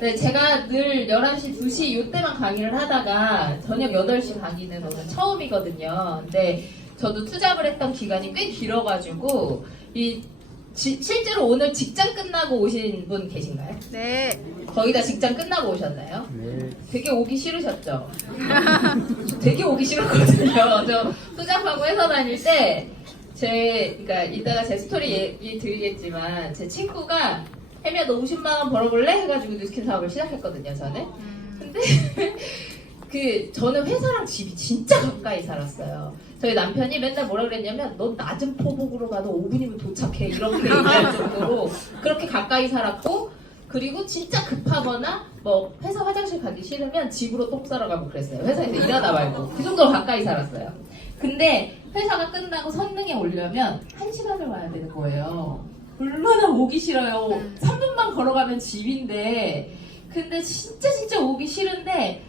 네, 제가 늘 11시, 2시 이때만 강의를 하다가 저녁 8시 강의는 오늘 처음이거든요. 근데 저도 투잡을 했던 기간이 꽤 길어가지고 실제로 오늘 직장 끝나고 오신 분 계신가요? 네. 거의 다 직장 끝나고 오셨나요? 네. 되게 오기 싫으셨죠? 되게 오기 싫었거든요. 저 투잡하고 회사 다닐 때 그러니까 이따가 제 스토리 얘기 드리겠지만 제 친구가 혜미야 너 50만 원 벌어볼래? 해가지고 뉴스킨 사업을 시작했거든요. 저는. 근데 저는 회사랑 집이 진짜 가까이 살았어요. 저희 남편이 맨날 뭐라 그랬냐면 넌 낮은 포복으로 가도 5분이면 도착해 이렇게 얘기할 정도로 그렇게 가까이 살았고, 그리고 진짜 급하거나 뭐 회사 화장실 가기 싫으면 집으로 똥 싸러 가고 그랬어요. 회사에서 일하다 말고 그 정도로 가까이 살았어요. 근데 회사가 끝나고 선릉에 오려면 1시간을 와야 되는 거예요. 얼마나 오기 싫어요. 3분만 걸어가면 집인데. 근데 진짜 오기 싫은데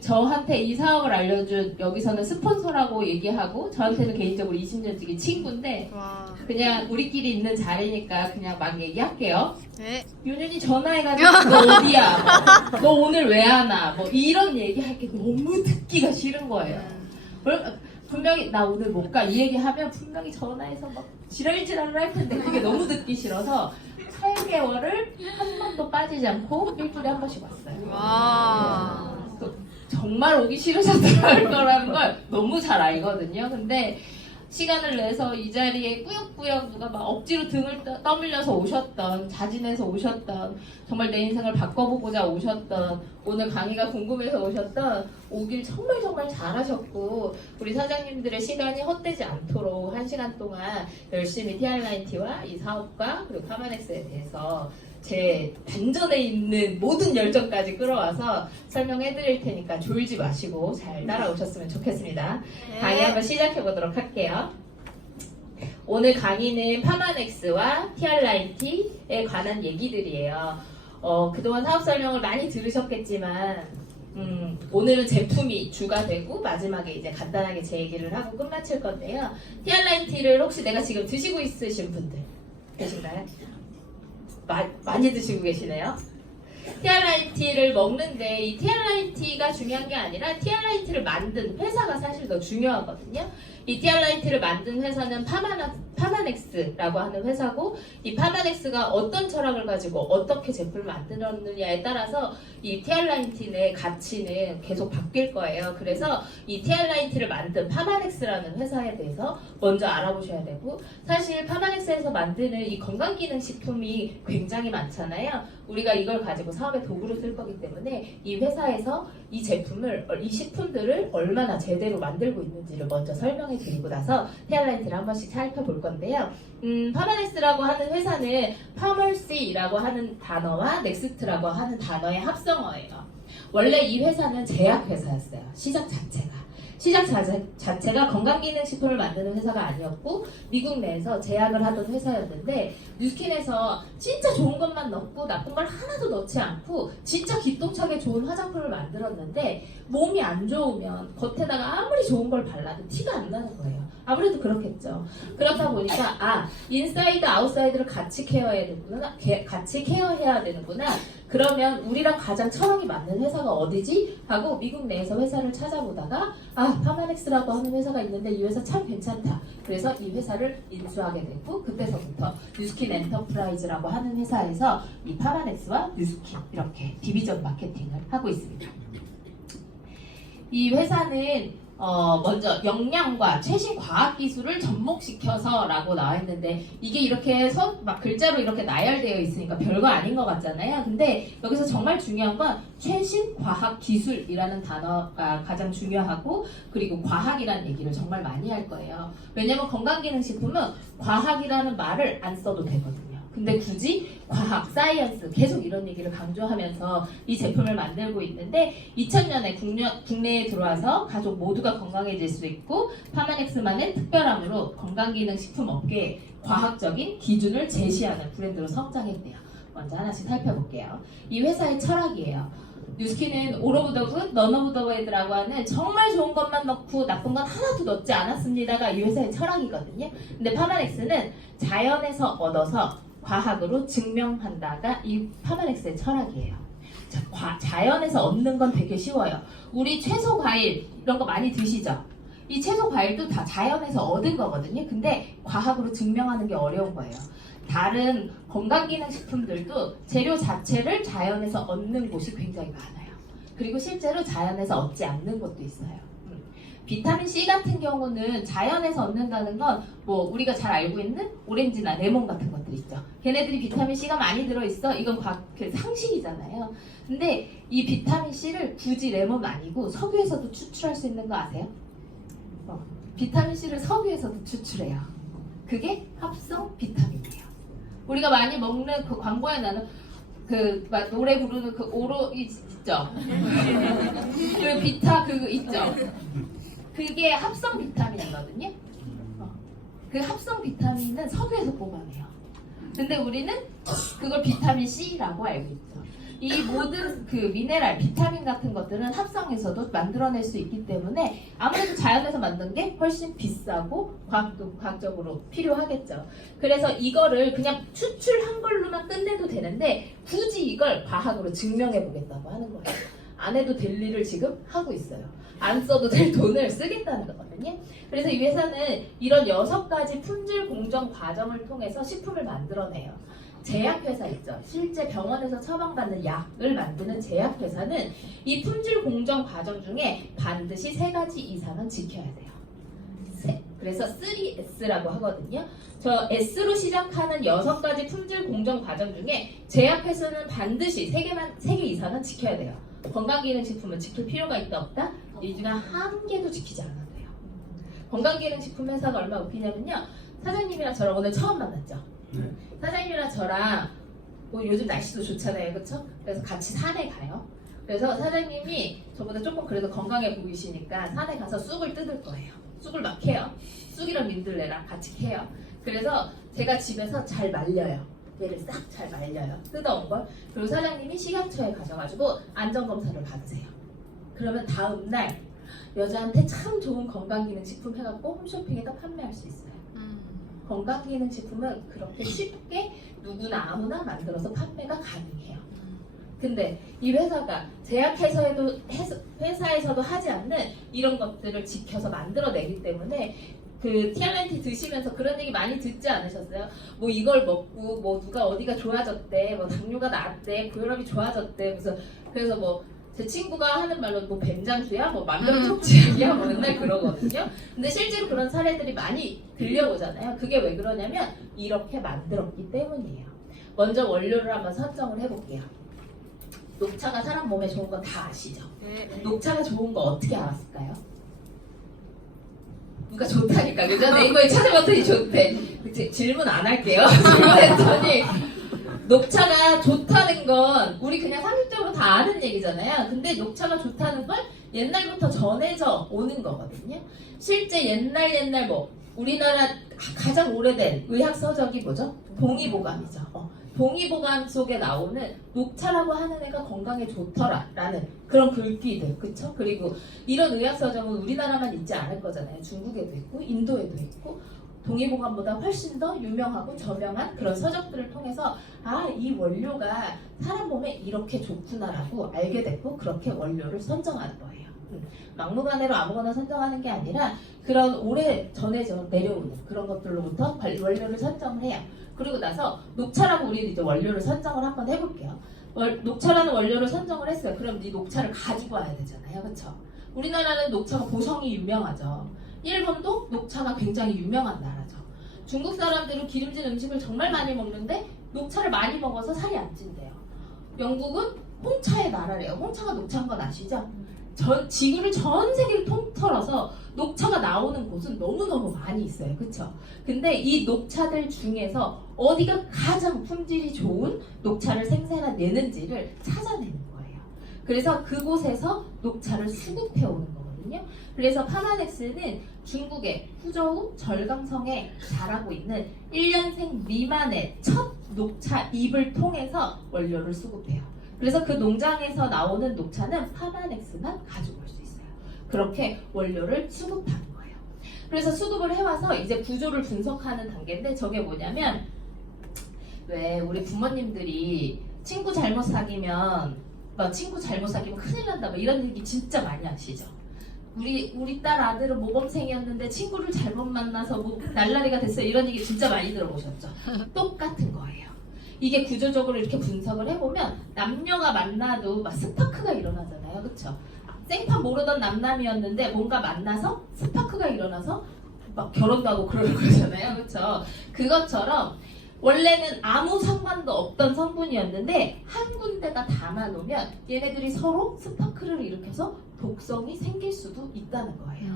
저한테 이 사업을 알려준 여기서는 스폰서라고 얘기하고 저한테는 개인적으로 20년 지기 친구인데 와. 그냥 우리끼리 있는 자리니까 그냥 막 얘기할게요. 네. 윤현이 전화해가지고 너 어디야? 너 오늘 왜 안 와? 뭐 이런 얘기할 게 너무 듣기가 싫은 거예요. 분명히 나 오늘 못 가 이 얘기하면 분명히 전화해서 막 지랄지랄을 할 텐데 그게 너무 듣기 싫어서 8개월을 한 번도 빠지지 않고 일주일에 한 번씩 왔어요. 와. 정말 오기 싫으셨을 거라는 걸 너무 잘 알거든요. 근데 시간을 내서 이 자리에 꾸역꾸역 누가 막 억지로 등을 떠밀려서 오셨던, 자진해서 오셨던, 정말 내 인생을 바꿔보고자 오셨던, 오늘 강의가 궁금해서 오셨던, 오길 정말 잘하셨고 우리 사장님들의 시간이 헛되지 않도록 1시간 동안 열심히 TR라인T와 이 사업과 그리고 파마넥스에 대해서 제 반전에 있는 모든 열정까지 끌어와서 설명해 드릴 테니까 졸지 마시고 잘 따라오셨으면 좋겠습니다. 네. 강의 한번 시작해 보도록 할게요. 오늘 강의는 파마넥스와 TR라인T에 관한 얘기들이에요. 그동안 사업 설명을 많이 들으셨겠지만 오늘은 제품이 주가 되고 마지막에 이제 간단하게 제 얘기를 하고 끝마칠 건데요. TR라인T를 혹시 내가 지금 드시고 있으신 분들 계신가요? 많이 드시고 계시네요. TR라인T를 먹는데 이 TR라인T가 중요한 게 아니라 TR라인T를 만든 회사가 사실 더 중요하거든요. 이 TR라인T를 만든 회사는 파마넥스라고 하는 회사고, 이 파마넥스가 어떤 철학을 가지고 어떻게 제품을 만들었느냐에 따라서 이 TR라인T 의 가치는 계속 바뀔 거예요. 그래서 이 TR라인T를 만든 파마넥스라는 회사에 대해서 먼저 알아보셔야 되고, 사실 파마넥스에서 만드는 이 건강기능식품이 굉장히 많잖아요. 우리가 이걸 가지고 사업의 도구로 쓸 거기 때문에 이 회사에서 이 제품을, 이 식품들을 얼마나 제대로 만들고 있는지를 먼저 설명해 드리고 나서 TR라인T를 한 번씩 살펴볼 건데요. 파마넥스라고 하는 회사는 파머시라고 하는 단어와 넥스트라고 하는 단어의 합성어예요. 원래 이 회사는 제약회사였어요. 시작 자체가 건강기능식품을 만드는 회사가 아니었고 미국 내에서 제약을 하던 회사였는데, 뉴스킨에서 진짜 좋은 것만 넣고 나쁜 걸 하나도 넣지 않고 진짜 기똥차게 좋은 화장품을 만들었는데 몸이 안 좋으면 겉에다가 아무리 좋은 걸 발라도 티가 안 나는 거예요. 아무래도 그렇겠죠. 그렇다 보니까 인사이드 아웃사이드를 같이 케어해야 되는구나. 그러면 우리랑 가장 철학이 맞는 회사가 어디지? 하고 미국 내에서 회사를 찾아보다가 파마넥스라고 하는 회사가 있는데 이 회사 참 괜찮다. 그래서 이 회사를 인수하게 됐고, 그때서부터 뉴스킨 엔터프라이즈라고 하는 회사에서 이 파마넥스와 뉴스킨 이렇게 디비전 마케팅을 하고 있습니다. 이 회사는 먼저 역량과 최신 과학기술을 접목시켜서 라고 나와 있는데, 이게 이렇게 막 글자로 이렇게 나열되어 있으니까 별거 아닌 것 같잖아요. 근데 여기서 정말 중요한 건 최신 과학기술이라는 단어가 가장 중요하고, 그리고 과학이라는 얘기를 정말 많이 할 거예요. 왜냐면 건강기능식품은 과학이라는 말을 안 써도 되거든요. 근데 굳이 과학, 사이언스 계속 이런 얘기를 강조하면서 이 제품을 만들고 있는데, 2000년에 국내에 들어와서 가족 모두가 건강해질 수 있고 파마넥스만의 특별함으로 건강기능식품 업계에 과학적인 기준을 제시하는 브랜드로 성장했대요. 먼저 하나씩 살펴볼게요. 이 회사의 철학이에요. 뉴스킨은 all of the good, none of the bad라고 하는 정말 좋은 것만 넣고 나쁜 건 하나도 넣지 않았습니다가 이 회사의 철학이거든요. 근데 파마넥스는 자연에서 얻어서 과학으로 증명한다가 이 파마넥스의 철학이에요. 자연에서 얻는 건 되게 쉬워요. 우리 채소, 과일 이런 거 많이 드시죠? 이 채소, 과일도 다 자연에서 얻은 거거든요. 근데 과학으로 증명하는 게 어려운 거예요. 다른 건강기능식품들도 재료 자체를 자연에서 얻는 곳이 굉장히 많아요. 그리고 실제로 자연에서 얻지 않는 것도 있어요. 비타민 C 같은 경우는 자연에서 얻는다는 건 뭐 우리가 잘 알고 있는 오렌지나 레몬 같은 것들 있죠. 걔네들이 비타민 C가 많이 들어있어. 이건 그 상식이잖아요. 근데 이 비타민 C를 굳이 레몬 아니고 석유에서도 추출할 수 있는 거 아세요? 비타민 C를 석유에서도 추출해요. 그게 합성 비타민이에요. 우리가 많이 먹는 그 광고에 나는 그 막 노래 부르는 그 오로 있죠. 그 비타 그거 있죠. 그게 합성 비타민이거든요. 그 합성 비타민은 석유에서 뽑아내요. 근데 우리는 그걸 비타민 C라고 알고 있죠. 이 모든 그 미네랄, 비타민 같은 것들은 합성에서도 만들어낼 수 있기 때문에 아무래도 자연에서 만든 게 훨씬 비싸고 과학적으로 필요하겠죠. 그래서 이거를 그냥 추출한 걸로만 끝내도 되는데 굳이 이걸 과학으로 증명해 보겠다고 하는 거예요. 안 해도 될 일을 지금 하고 있어요. 안 써도 될 돈을 쓰겠다는 거거든요. 그래서 이 회사는 이런 6가지 품질 공정 과정을 통해서 식품을 만들어내요. 제약회사 있죠. 실제 병원에서 처방받는 약을 만드는 제약회사는 이 품질 공정 과정 중에 반드시 3가지 이상은 지켜야 돼요. 그래서 3S라고 하거든요. 저 S로 시작하는 6가지 품질 공정 과정 중에 제약회사는 반드시 3개 이상은 지켜야 돼요. 건강기능식품은 지킬 필요가 있다 없다? 이 중에 1개도 지키지 않아도 돼요. 건강기능식품 회사가 얼마나 웃기냐면요. 사장님이랑 저랑 오늘 처음 만났죠. 사장님이랑 저랑 뭐 요즘 날씨도 좋잖아요, 그렇죠? 그래서 같이 산에 가요. 그래서 사장님이 저보다 조금 그래도 건강해 보이시니까 산에 가서 쑥을 뜯을 거예요. 쑥을 막 캐요. 쑥이랑 민들레랑 같이 캐요. 그래서 제가 집에서 잘 말려요. 얘를 싹 잘 말려요. 뜯어온 걸. 그리고 사장님이 식약처에 가셔가지고 안전검사를 받으세요. 그러면 다음날 여자한테 참 좋은 건강기능식품 해갖고 홈쇼핑에다 판매할 수 있어요. 건강기능식품은 그렇게 쉽게 누구나 아무나 만들어서 판매가 가능해요. 근데 이 회사가 회사에서도 하지 않는 이런 것들을 지켜서 만들어내기 때문에 그 티알렌티 드시면서 그런 얘기 많이 듣지 않으셨어요? 뭐 이걸 먹고 뭐 누가 어디가 좋아졌대, 뭐 당뇨가 나았대, 고혈압이 좋아졌대. 그래서 뭐 제 친구가 하는 말로 뭐 뱀장수야, 뭐 만병통치약이야, 뭐 맨날 그러거든요. 근데 실제로 그런 사례들이 많이 들려오잖아요. 그게 왜 그러냐면 이렇게 만들었기 때문이에요. 먼저 원료를 한번 선정을 해볼게요. 녹차가 사람 몸에 좋은 건 다 아시죠? 녹차가 좋은 거 어떻게 알았을까요? 누가 좋다니까. 그죠? 네이버에 찾아봤더니 좋대. 질문 안 할게요. 질문했더니 녹차가 좋다는 건 우리 그냥 상식적으로 다 아는 얘기잖아요. 근데 녹차가 좋다는 건 옛날부터 전해져 오는 거거든요. 실제 옛날 뭐 우리나라 가장 오래된 의학 서적이 뭐죠? 동의보감이죠. 동의보감 속에 나오는 녹차라고 하는 애가 건강에 좋더라라는 그런 글귀들, 그쵸? 그리고 이런 의학 서적은 우리나라만 있지 않을 거잖아요. 중국에도 있고 인도에도 있고 동의보감보다 훨씬 더 유명하고 저명한 그런 서적들을 통해서 이 원료가 사람 몸에 이렇게 좋구나라고 알게 됐고 그렇게 원료를 선정하는 거예요. 막무가내로 아무거나 선정하는 게 아니라 그런 오래 전해져 내려오는 그런 것들로부터 원료를 선정을 해요. 그리고 나서 녹차라고 우리 이제 원료를 선정을 한번 해볼게요. 녹차라는 원료를 선정을 했어요. 그럼 이 녹차를 가지고 와야 되잖아요, 그렇죠? 우리나라는 녹차가 보성이 유명하죠. 일본도 녹차가 굉장히 유명한 나라죠. 중국 사람들은 기름진 음식을 정말 많이 먹는데 녹차를 많이 먹어서 살이 안 찐대요. 영국은 홍차의 나라래요. 홍차가 녹차인 건 아시죠? 지구를 전 세계를 통틀어서 녹차가 나오는 곳은 너무너무 많이 있어요. 그쵸? 근데 이 녹차들 중에서 어디가 가장 품질이 좋은 녹차를 생산해내는지를 찾아내는 거예요. 그래서 그곳에서 녹차를 수급해 오는 거거든요. 그래서 파마넥스는 중국의 후저우 절강성에 자라고 있는 1년생 미만의 첫 녹차 잎을 통해서 원료를 수급해요. 그래서 그 농장에서 나오는 녹차는 파마넥스만 가지고 올 수 있어요. 그렇게 원료를 수급하는 거예요. 그래서 수급을 해와서 이제 구조를 분석하는 단계인데 저게 뭐냐면 왜 우리 부모님들이 친구 잘못 사귀면 막 친구 잘못 사귀면 큰일 난다 뭐 이런 얘기 진짜 많이 하시죠. 우리 딸 아들은 모범생이었는데 친구를 잘못 만나서 뭐 날라리가 됐어요. 이런 얘기 진짜 많이 들어보셨죠. 똑같은 거예요. 이게 구조적으로 이렇게 분석을 해보면 남녀가 만나도 막 스파크가 일어나잖아요. 그쵸? 생판 모르던 남남이었는데 뭔가 만나서 스파크가 일어나서 막 결혼도 하고 그러는 거잖아요. 그쵸? 그것처럼 원래는 아무 상관도 없던 성분이었는데 한 군데다 담아놓으면 얘네들이 서로 스파크를 일으켜서 독성이 생길 수도 있다는 거예요.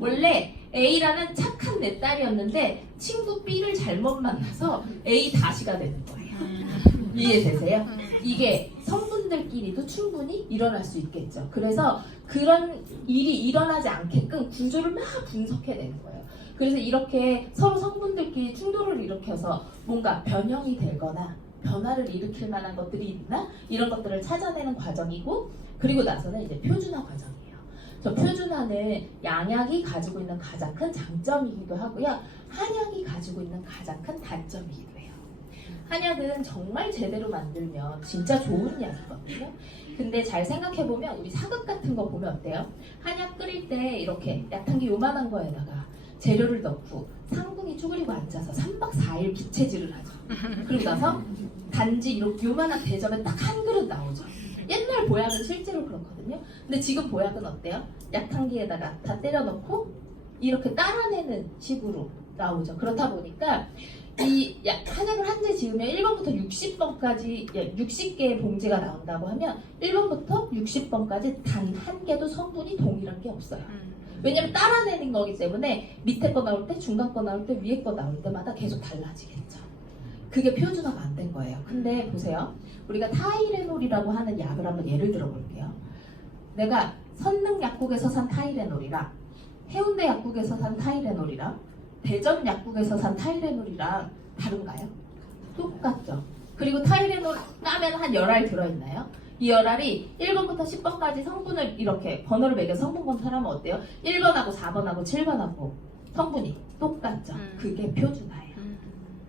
원래 A라는 착한 내 딸이었는데 친구 B를 잘못 만나서 A 다시가 되는 거예요. 이해되세요? 이게 성분들끼리도 충분히 일어날 수 있겠죠. 그래서 그런 일이 일어나지 않게끔 구조를 막 분석해내는 거예요. 그래서 이렇게 서로 성분들끼리 충돌을 일으켜서 뭔가 변형이 되거나 변화를 일으킬 만한 것들이 있나? 이런 것들을 찾아내는 과정이고, 그리고 나서는 이제 표준화 과정이에요. 저 표준화는 양약이 가지고 있는 가장 큰 장점이기도 하고요. 한약이 가지고 있는 가장 큰 단점이기도 해요. 한약은 정말 제대로 만들면 진짜 좋은 약이거든요. 근데 잘 생각해보면 우리 사극 같은 거 보면 어때요? 한약 끓일 때 이렇게 약탕기 요만한 거에다가 재료를 넣고 상궁이 쭈그리고 앉아서 3박 4일 부채질을 하죠. 그리고 나서 단지 이렇게 요만한 대접에 딱 한 그릇 나오죠. 옛날 보약은 실제로 그렇거든요. 근데 지금 보약은 어때요? 약탕기에다가 다 때려 넣고 이렇게 따라내는 식으로 나오죠. 그렇다 보니까 이 한약을 한 재 지으면 1번부터 60번까지 60개의 봉지가 나온다고 하면 1번부터 60번까지 단 한 개도 성분이 동일한 게 없어요. 왜냐면 따라내는 거기 때문에 밑에 거 나올 때, 중간 거 나올 때, 위에 거 나올 때마다 계속 달라지겠죠. 그게 표준화가 안 된 거예요. 근데 보세요. 우리가 타이레놀이라고 하는 약을 한번 예를 들어 볼게요. 내가 선릉 약국에서 산 타이레놀이랑 해운대 약국에서 산 타이레놀이랑 대전 약국에서 산 타이레놀이랑 다른가요? 똑같죠. 그리고 타이레놀 까면 한 10알 들어있나요? 이 10알이 1번부터 10번까지 성분을 이렇게 번호를 매겨 성분 검사를 하면 어때요? 1번하고 4번하고 7번하고 성분이 똑같죠. 그게 표준화예요.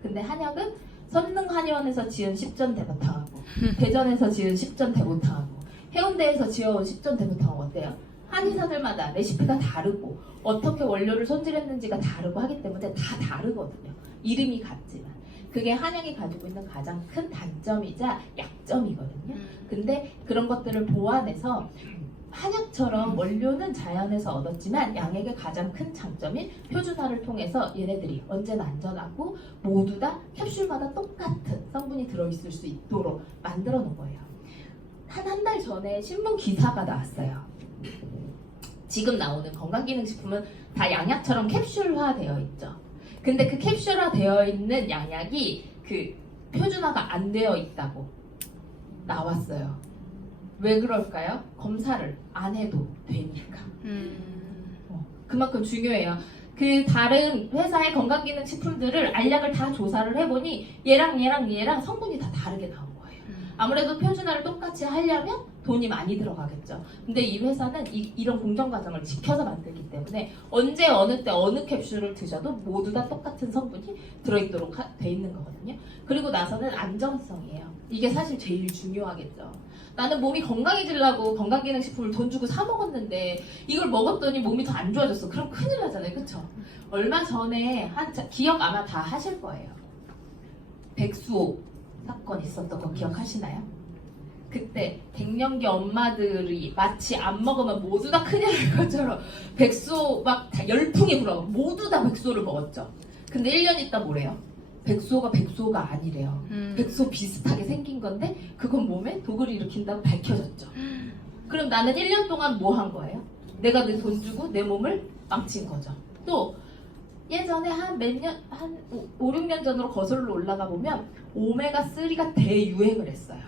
근데 한약은 선릉 한의원에서 지은 10전 대보탕하고 대전에서 지은 10전 대보탕하고 해운대에서 지어온 10전 대보탕은 어때요? 한의사들마다 레시피가 다르고 어떻게 원료를 손질했는지가 다르고 하기 때문에 다 다르거든요. 이름이 같지만 그게 한약이 가지고 있는 가장 큰 단점이자 약점이거든요. 근데 그런 것들을 보완해서 한약처럼 원료는 자연에서 얻었지만 양액의 가장 큰 장점인 표준화를 통해서 얘네들이 언제나 안전하고 모두 다 캡슐마다 똑같은 성분이 들어있을 수 있도록 만들어 놓은 거예요. 한 달 전에 신문 기사가 나왔어요. 지금 나오는 건강기능식품은 다 양약처럼 캡슐화 되어 있죠. 근데 그 캡슐화 되어 있는 양약이 그 표준화가 안 되어 있다고 나왔어요. 왜 그럴까요? 검사를 안 해도 되니까. 그만큼 중요해요. 그 다른 회사의 건강기능식품들을 알약을 다 조사를 해보니 얘랑 성분이 다 다르게 나온 거예요. 아무래도 표준화를 똑같이 하려면 돈이 많이 들어가겠죠. 근데 이 회사는 이런 공정 과정을 지켜서 만들기 때문에 언제 어느 때 어느 캡슐을 드셔도 모두 다 똑같은 성분이 들어있도록 돼 있는 거거든요. 그리고 나서는 안정성이에요. 이게 사실 제일 중요하겠죠. 나는 몸이 건강해지려고 건강기능식품을 돈 주고 사 먹었는데 이걸 먹었더니 몸이 더 안 좋아졌어. 그럼 큰일 나잖아요. 그쵸? 얼마 전에 기억 아마 다 하실 거예요. 백수호 사건 있었던 거 기억하시나요? 그때 갱년기 엄마들이 마치 안 먹으면 모두 다 큰일 날 것처럼 백수호 막 다 열풍이 불어 모두 다 백수호를 먹었죠. 근데 1년 있다 뭐래요? 백수호가 백수호가 아니래요. 백수호 비슷하게 생긴 건데 그건 몸에 독을 일으킨다고 밝혀졌죠. 그럼 나는 1년 동안 뭐 한 거예요? 내가 내 돈 주고 내 몸을 망친 거죠. 또 예전에 한 5, 6년 전으로 거슬러 올라가 보면 오메가3가 대유행을 했어요.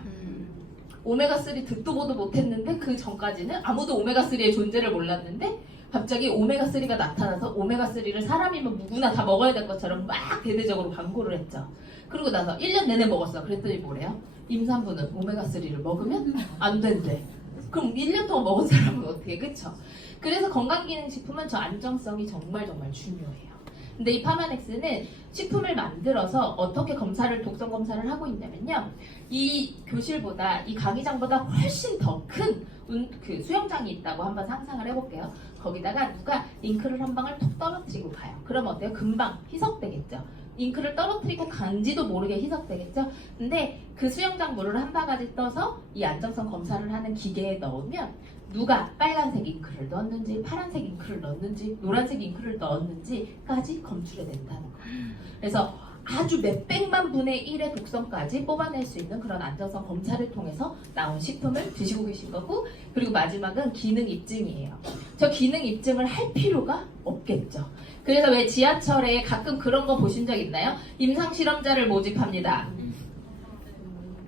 오메가3 듣도 보도 못했는데 그 전까지는 아무도 오메가3의 존재를 몰랐는데 갑자기 오메가3가 나타나서 오메가3를 사람이면 누구나 다 먹어야 될 것처럼 막 대대적으로 광고를 했죠. 그러고 나서 1년 내내 먹었어. 그랬더니 뭐래요? 임산부는 오메가3를 먹으면 안 된대. 그럼 1년 동안 먹은 사람은 어떻게 해? 그쵸? 그래서 건강기능식품은 저 안정성이 정말 중요해요. 근데 이 파마넥스는 식품을 만들어서 어떻게 독성 검사를 하고 있냐면요. 이 교실보다, 이 강의장보다 훨씬 더 큰 그 수영장이 있다고 한번 상상을 해볼게요. 거기다가 누가 잉크를 한 방울 톡 떨어뜨리고 가요. 그럼 어때요? 금방 희석되겠죠. 잉크를 떨어뜨리고 간지도 모르게 희석되겠죠. 근데 그 수영장 물을 한 바가지 떠서 이 안정성 검사를 하는 기계에 넣으면 누가 빨간색 잉크를 넣었는지, 파란색 잉크를 넣었는지, 노란색 잉크를 넣었는지까지 검출이 된다는 거예요. 그래서 아주 몇백만 분의 1의 독성까지 뽑아낼 수 있는 그런 안전성 검사를 통해서 나온 식품을 드시고 계신 거고, 그리고 마지막은 기능 입증이에요. 저 기능 입증을 할 필요가 없겠죠. 그래서 왜 지하철에 가끔 그런 거 보신 적 있나요? 임상실험자를 모집합니다.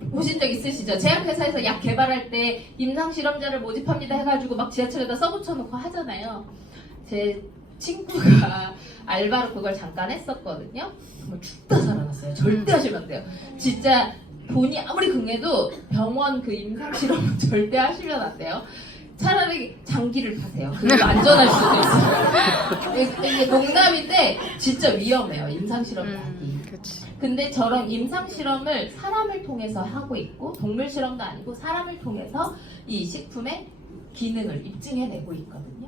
보신 적 있으시죠? 제약회사에서 약 개발할 때 임상실험자를 모집합니다 해가지고 막 지하철에다 써붙여놓고 하잖아요. 제 친구가 알바로 그걸 잠깐 했었거든요. 정말 죽다 살아났어요. 절대 하시면 안 돼요. 진짜 돈이 아무리 궁해도 병원 그 임상실험은 절대 하시면 안 돼요. 차라리 장기를 파세요. 그래도 안전할 수도 있어요. 이게 농담인데 진짜 위험해요. 임상실험 약이. 근데 저런 임상실험을 사람을 통해서 하고 있고, 동물실험도 아니고 사람을 통해서 이 식품의 기능을 입증해내고 있거든요.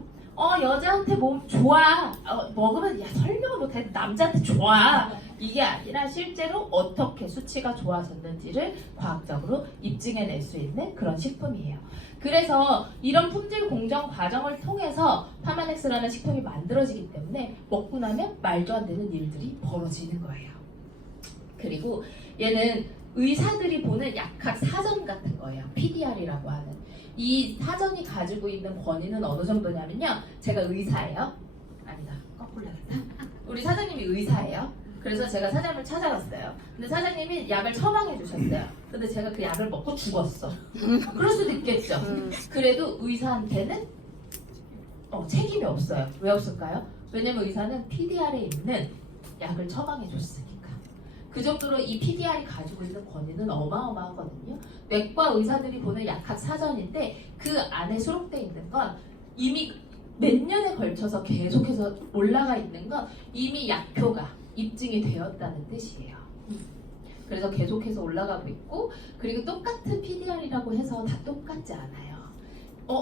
여자한테 몸 좋아. 먹으면 설명을 못해. 남자한테 좋아. 이게 아니라 실제로 어떻게 수치가 좋아졌는지를 과학적으로 입증해낼 수 있는 그런 식품이에요. 그래서 이런 품질 공정 과정을 통해서 파마넥스라는 식품이 만들어지기 때문에 먹고 나면 말도 안 되는 일들이 벌어지는 거예요. 그리고 얘는 의사들이 보는 약학 사전 같은 거예요. PDR이라고 하는. 이 사전이 가지고 있는 권위는 어느 정도냐면요. 제가 의사예요. 아니다. 거꾸로 해야겠다. 우리 사장님이 의사예요. 그래서 제가 사장님을 찾아갔어요. 근데 사장님이 약을 처방해 주셨어요. 근데 제가 그 약을 먹고 죽었어. 그럴 수도 있겠죠. 그래도 의사한테는 책임이 없어요. 왜 없을까요? 왜냐면 의사는 PDR에 있는 약을 처방해 줬으니까. 그 정도로 이 PDR이 가지고 있는 권위는 어마어마하거든요. 내과 의사들이 보는 약학 사전인데 그 안에 수록되어 있는 건 이미 몇 년에 걸쳐서 계속해서 올라가 있는 건 이미 약효가 입증이 되었다는 뜻이에요. 그래서 계속해서 올라가고 있고, 그리고 똑같은 PDR이라고 해서 다 똑같지 않아요.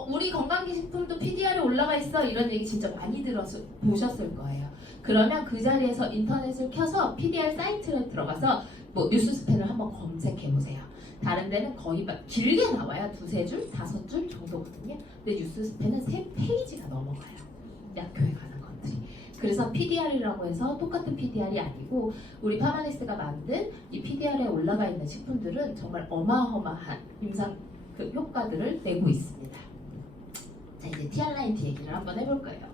우리 건강기식품도 PDR이 올라가 있어, 이런 얘기 진짜 많이 보셨을 거예요. 그러면 그 자리에서 인터넷을 켜서 PDR 사이트에 들어가서 뭐 뉴스스팬을 한번 검색해 보세요. 다른 데는 거의 길게 나와요. 2-3줄, 5줄 정도거든요. 근데 뉴스스팬은 3페이지가 넘어가요. 약효에 관한 것들이. 그래서 PDR이라고 해서 똑같은 PDR이 아니고, 우리 파마넥스가 만든 이 PDR에 올라가 있는 식품들은 정말 어마어마한 임상 효과들을 내고 있습니다. 자, 이제 티알라인티 얘기를 한번 해볼 거예요.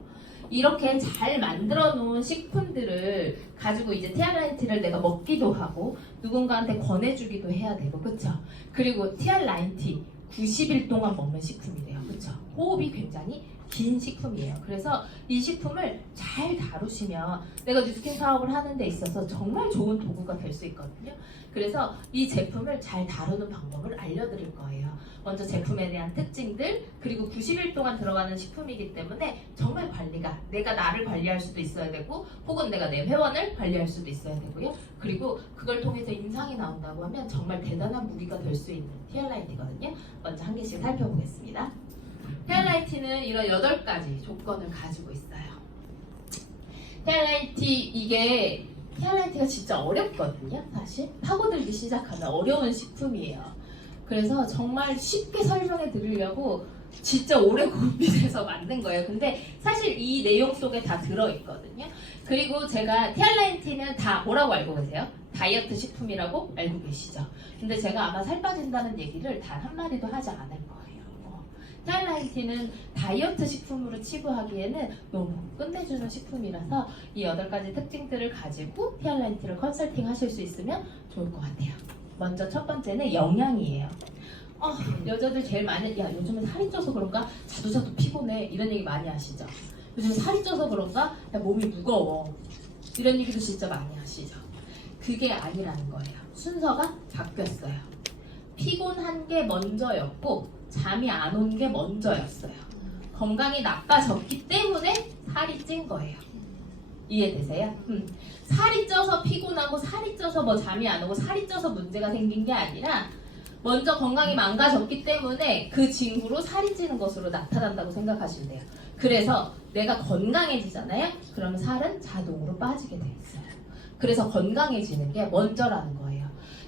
이렇게 잘 만들어 놓은 식품들을 가지고 이제 티알라인티를 내가 먹기도 하고 누군가한테 권해주기도 해야 되고, 그쵸? 그리고 티알라인티 90일 동안 먹는 식품이래요. 그쵸? 호흡이 굉장히 긴 식품이에요. 그래서 이 식품을 잘 다루시면 내가 뉴스킨 사업을 하는 데 있어서 정말 좋은 도구가 될 수 있거든요. 그래서 이 제품을 잘 다루는 방법을 알려드릴 거예요. 먼저 제품에 대한 특징들, 그리고 90일 동안 들어가는 식품이기 때문에 정말 관리가, 내가 나를 관리할 수도 있어야 되고, 혹은 내가 내 회원을 관리할 수도 있어야 되고요. 그리고 그걸 통해서 임상이 나온다고 하면 정말 대단한 무기가 될 수 있는 티알라인티거든요. 먼저 한 개씩 살펴보겠습니다. 티알라인티는 이런 8가지 조건을 가지고 있어요. 티알라인티가 진짜 어렵거든요. 사실 파고들기 시작하면 어려운 식품이에요. 그래서 정말 쉽게 설명해 드리려고 진짜 오래 고민해서 만든 거예요. 근데 사실 이 내용 속에 다 들어있거든요. 그리고 제가 티알라인티는 다 뭐라고 알고 계세요? 다이어트 식품이라고 알고 계시죠? 근데 제가 아마 살 빠진다는 얘기를 단 한마디도 하지 않을 거예요. 티알라인티는 다이어트 식품으로 치부하기에는 너무 끝내주는 식품이라서 이 8가지 특징들을 가지고 티알라인티를 컨설팅 하실 수 있으면 좋을 것 같아요. 먼저 첫 번째는 영양이에요. 여자들 제일 많이, 야 요즘은 살이 쪄서 그런가? 자주 피곤해, 이런 얘기 많이 하시죠? 요즘 살이 쪄서 그런가? 야 몸이 무거워, 이런 얘기도 진짜 많이 하시죠? 그게 아니라는 거예요. 순서가 바뀌었어요. 피곤한 게 먼저였고 잠이 안 온 게 먼저였어요. 건강이 나빠졌기 때문에 살이 찐 거예요. 이해되세요? 살이 쪄서 피곤하고 살이 쪄서 뭐 잠이 안 오고 살이 쪄서 문제가 생긴 게 아니라 먼저 건강이 망가졌기 때문에 그 징후로 살이 찌는 것으로 나타난다고 생각하시면 돼요. 그래서 내가 건강해지잖아요? 그러면 살은 자동으로 빠지게 돼 있어요. 그래서 건강해지는 게 먼저라는 거예요.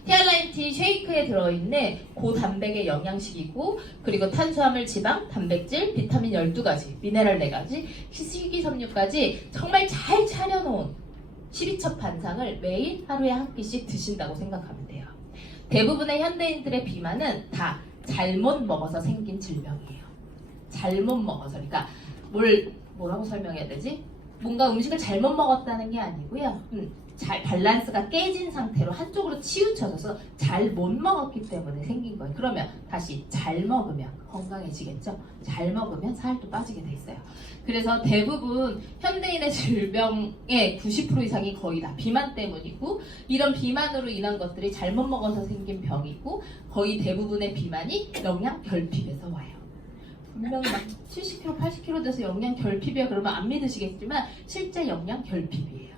티알라인티 쉐이크에 들어있는 고단백의 영양식이고 그리고 탄수화물, 지방, 단백질, 비타민 12가지, 미네랄 4가지, 식이섬유까지 정말 잘 차려놓은 12첩 반상을 매일 하루에 한 끼씩 드신다고 생각하면 돼요. 대부분의 현대인들의 비만은 다 잘못 먹어서 생긴 질병이에요. 잘못 먹어서. 그러니까 뭐라고 설명해야 되지? 뭔가 음식을 잘못 먹었다는 게 아니고요. 밸런스가 깨진 상태로 한쪽으로 치우쳐져서 잘 못 먹었기 때문에 생긴 거예요. 그러면 다시 잘 먹으면 건강해지겠죠? 잘 먹으면 살도 빠지게 돼 있어요. 그래서 대부분 현대인의 질병의 90% 이상이 거의 다 비만 때문이고 이런 비만으로 인한 것들이 잘못 먹어서 생긴 병이고 거의 대부분의 비만이 영양 결핍에서 와요. 분명히 막 70kg, 80kg 돼서 영양 결핍이야 그러면 안 믿으시겠지만 실제 영양 결핍이에요.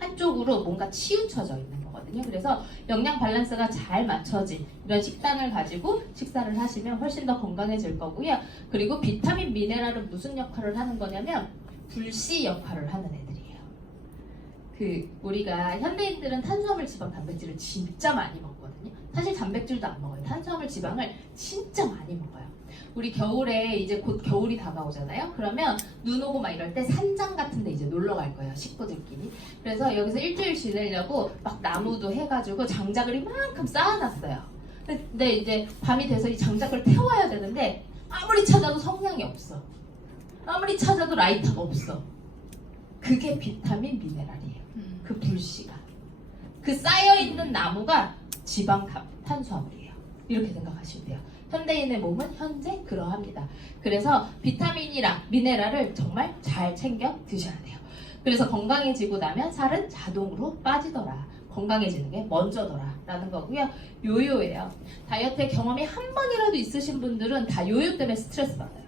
한쪽으로 뭔가 치우쳐져 있는 거거든요. 그래서 영양 밸런스가 잘 맞춰진 이런 식단을 가지고 식사를 하시면 훨씬 더 건강해질 거고요. 그리고 비타민, 미네랄은 무슨 역할을 하는 거냐면 불씨 역할을 하는 애들이에요. 우리가 현대인들은 탄수화물, 지방, 단백질을 진짜 많이 먹거든요. 사실 단백질도 안 먹어요. 탄수화물, 지방을 진짜 많이 먹어요. 우리 겨울에 이제 곧 겨울이 다가오잖아요. 그러면 눈 오고 막 이럴 때 산장 같은 데 이제 놀러 갈 거예요. 식구들끼리. 그래서 여기서 일주일 지내려고 막 나무도 해가지고 장작을 이만큼 쌓아놨어요. 근데 이제 밤이 돼서 이 장작을 태워야 되는데 아무리 찾아도 성냥이 없어. 아무리 찾아도 라이터가 없어. 그게 비타민, 미네랄이에요. 그 불씨가. 그 쌓여있는 나무가 지방, 탄수화물이에요. 이렇게 생각하시면 돼요. 현대인의 몸은 현재 그러합니다. 그래서 비타민이랑 미네랄을 정말 잘 챙겨 드셔야 돼요. 그래서 건강해지고 나면 살은 자동으로 빠지더라. 건강해지는 게 먼저더라 라는 거고요. 요요예요. 다이어트의 경험이 한 번이라도 있으신 분들은 다 요요 때문에 스트레스 받아요.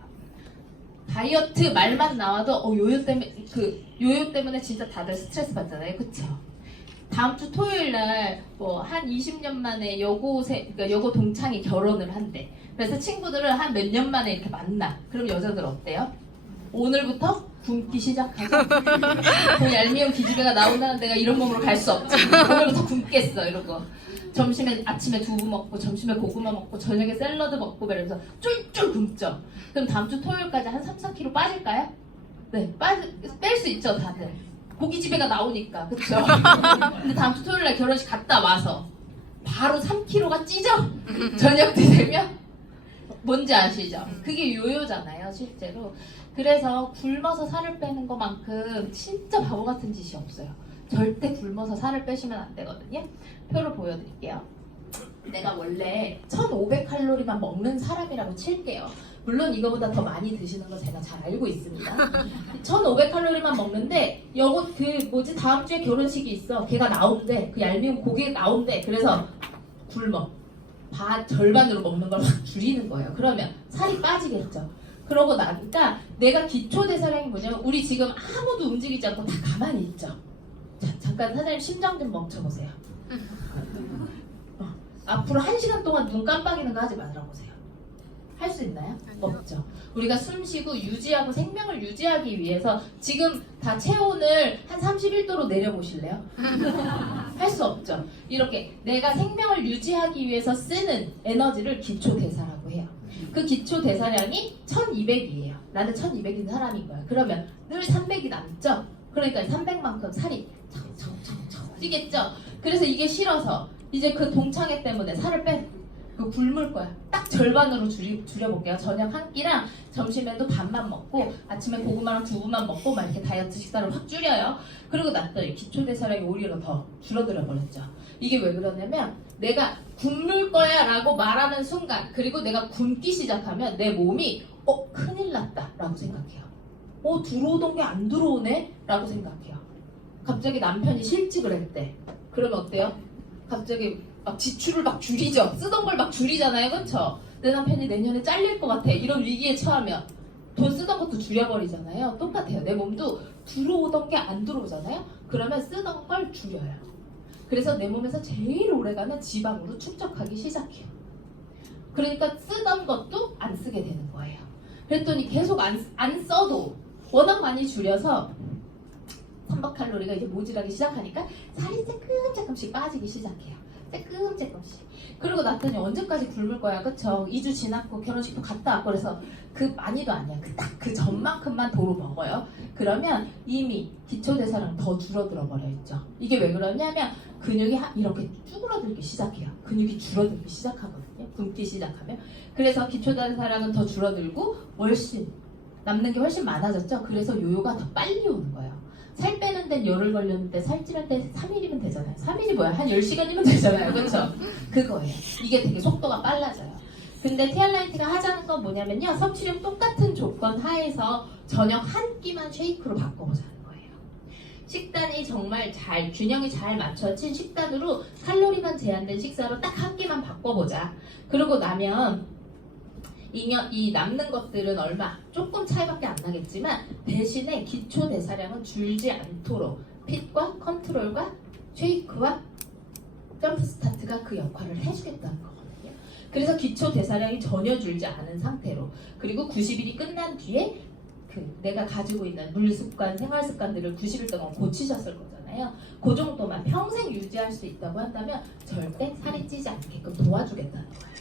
다이어트 말만 나와도 요요 때문에 진짜 다들 스트레스 받잖아요. 그쵸? 다음 주 토요일 날 뭐 한 20년 만에 그러니까 여고 동창이 결혼을 한대. 그래서 친구들을 한 몇 년 만에 이렇게 만나. 그럼 여자들 어때요? 오늘부터 굶기 시작하고 그 얄미운 기집애가 나온다는 내가 이런 몸으로 갈 수 없지. 오늘부터 굶겠어 이러고. 아침에 두부 먹고 점심에 고구마 먹고 저녁에 샐러드 먹고 이러면서 쫄쫄 굶죠. 그럼 다음 주 토요일까지 한 3-4kg 빠질까요? 네, 뺄 수 있죠 다들. 고기집애가 나오니까. 그쵸? 근데 다음 주 토요일날 결혼식 갔다 와서 바로 3kg가 찢어? 저녁 때 되면? 뭔지 아시죠? 그게 요요잖아요 실제로. 그래서 굶어서 살을 빼는 것만큼 진짜 바보 같은 짓이 없어요. 절대 굶어서 살을 빼시면 안 되거든요. 표를 보여드릴게요. 내가 원래 1500칼로리만 먹는 사람이라고 칠게요. 물론 이거보다 더 많이 드시는 거 제가 잘 알고 있습니다. 1500칼로리만 먹는데 다음 주에 결혼식이 있어. 걔가 나온대. 그 얄미운 고기 나온대. 그래서 굶어. 절반으로 먹는 걸 확 줄이는 거예요. 그러면 살이 빠지겠죠. 그러고 나니까 내가 기초대사량이 뭐냐면 우리 지금 아무도 움직이지 않고 다 가만히 있죠. 자, 잠깐 사장님 심장 좀 멈춰보세요. 앞으로 1시간 동안 눈 깜빡이는 거 하지 말아보세요. 할 수 있나요? 없죠. 우리가 숨 쉬고 유지하고 생명을 유지하기 위해서 지금 다 체온을 한 31도로 내려보실래요? 할 수 없죠. 이렇게 내가 생명을 유지하기 위해서 쓰는 에너지를 기초대사라고 해요. 그 기초대사량이 1200이에요. 나는 1200인 사람인 거야. 그러면 늘 300이 남죠? 그러니까 300만큼 살이 청청청청 찌겠죠? 그래서 이게 싫어서 이제 그 동창회 때문에 살을 굶을 거야. 딱 절반으로 줄여볼게요. 저녁 한 끼랑 점심에도 반만 먹고 아침에 고구마랑 두부만 먹고 막 이렇게 다이어트 식사를 확 줄여요. 그리고 났더니 기초대사량이 오히려 더 줄어들어 버렸죠. 이게 왜 그러냐면 내가 굶을 거야 라고 말하는 순간 그리고 내가 굶기 시작하면 내 몸이 큰일 났다 라고 생각해요. 들어오던 게 안 들어오네 라고 생각해요. 갑자기 남편이 실직을 했대. 그러면 어때요? 갑자기 막 지출을 막 줄이죠. 쓰던 걸 막 줄이잖아요. 그렇죠? 내 남편이 내년에 잘릴 것 같아. 이런 위기에 처하면 돈 쓰던 것도 줄여버리잖아요. 똑같아요. 내 몸도 들어오던 게 안 들어오잖아요. 그러면 쓰던 걸 줄여요. 그래서 내 몸에서 제일 오래가는 지방으로 축적하기 시작해요. 그러니까 쓰던 것도 안 쓰게 되는 거예요. 그랬더니 계속 안 써도 워낙 많이 줄여서 삼박 칼로리가 이제 모자라기 시작하니까 살이 조금씩 빠지기 시작해요. 조금씩. 그러고 났더니 언제까지 굶을 거야, 그쵸? 2주 지났고 결혼식도 갔다 왔고 그래서 그 많이도 아니야. 그 전만큼만 도로 먹어요. 그러면 이미 기초대사량 더 줄어들어 버려 있죠. 이게 왜 그러냐면 근육이 이렇게 쭈그러들기 시작해요. 근육이 줄어들기 시작하거든요. 굶기 시작하면. 그래서 기초대사량은 더 줄어들고 남는 게 훨씬 많아졌죠. 그래서 요요가 더 빨리 오는 거예요. 살 빼는 데는 열흘 걸렸는데 살찌는 데 3일이면 되잖아요. 3일이 뭐야? 한 10시간이면 되잖아요. 그렇죠? 그거예요. 이게 되게 속도가 빨라져요. 근데 티알라이트가 하자는 건 뭐냐면요. 섭취량 똑같은 조건 하에서 저녁 한 끼만 쉐이크로 바꿔보자는 거예요. 식단이 정말 균형이 잘 맞춰진 식단으로 칼로리만 제한된 식사로 딱 한 끼만 바꿔보자. 그러고 나면 이 남는 것들은 조금 차이밖에 안 나겠지만 대신에 기초 대사량은 줄지 않도록 핏과 컨트롤과 쉐이크와 점프 스타트가 그 역할을 해주겠다는 거거든요. 그래서 기초 대사량이 전혀 줄지 않은 상태로 그리고 90일이 끝난 뒤에 내가 가지고 있는 물 습관, 생활 습관들을 90일 동안 고치셨을 거잖아요. 그 정도만 평생 유지할 수 있다고 한다면 절대 살이 찌지 않게끔 도와주겠다는 거예요.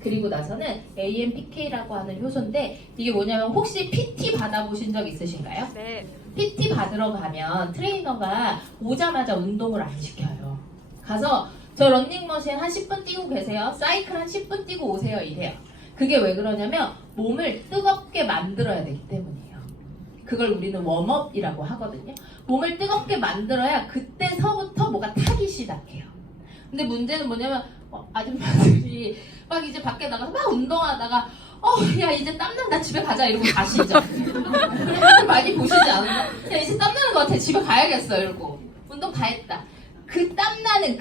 그리고 나서는 AMPK라고 하는 효소인데 이게 뭐냐면 혹시 PT 받아보신 적 있으신가요? 네. PT 받으러 가면 트레이너가 오자마자 운동을 안 시켜요. 가서 저 런닝머신 한 10분 뛰고 계세요. 사이클 한 10분 뛰고 오세요. 이래요. 그게 왜 그러냐면 몸을 뜨겁게 만들어야 되기 때문이에요. 그걸 우리는 웜업이라고 하거든요. 몸을 뜨겁게 만들어야 그때서부터 뭐가 타기 시작해요. 근데 문제는 뭐냐면 아줌마들이 막 이제 밖에 나가서 막 운동하다가 야 이제 땀난다 집에 가자 이러고 가시죠. 많이 보시지 않았나? 야 이제 땀나는 것 같아 집에 가야겠어 이러고 운동 다 했다. 그 땀나는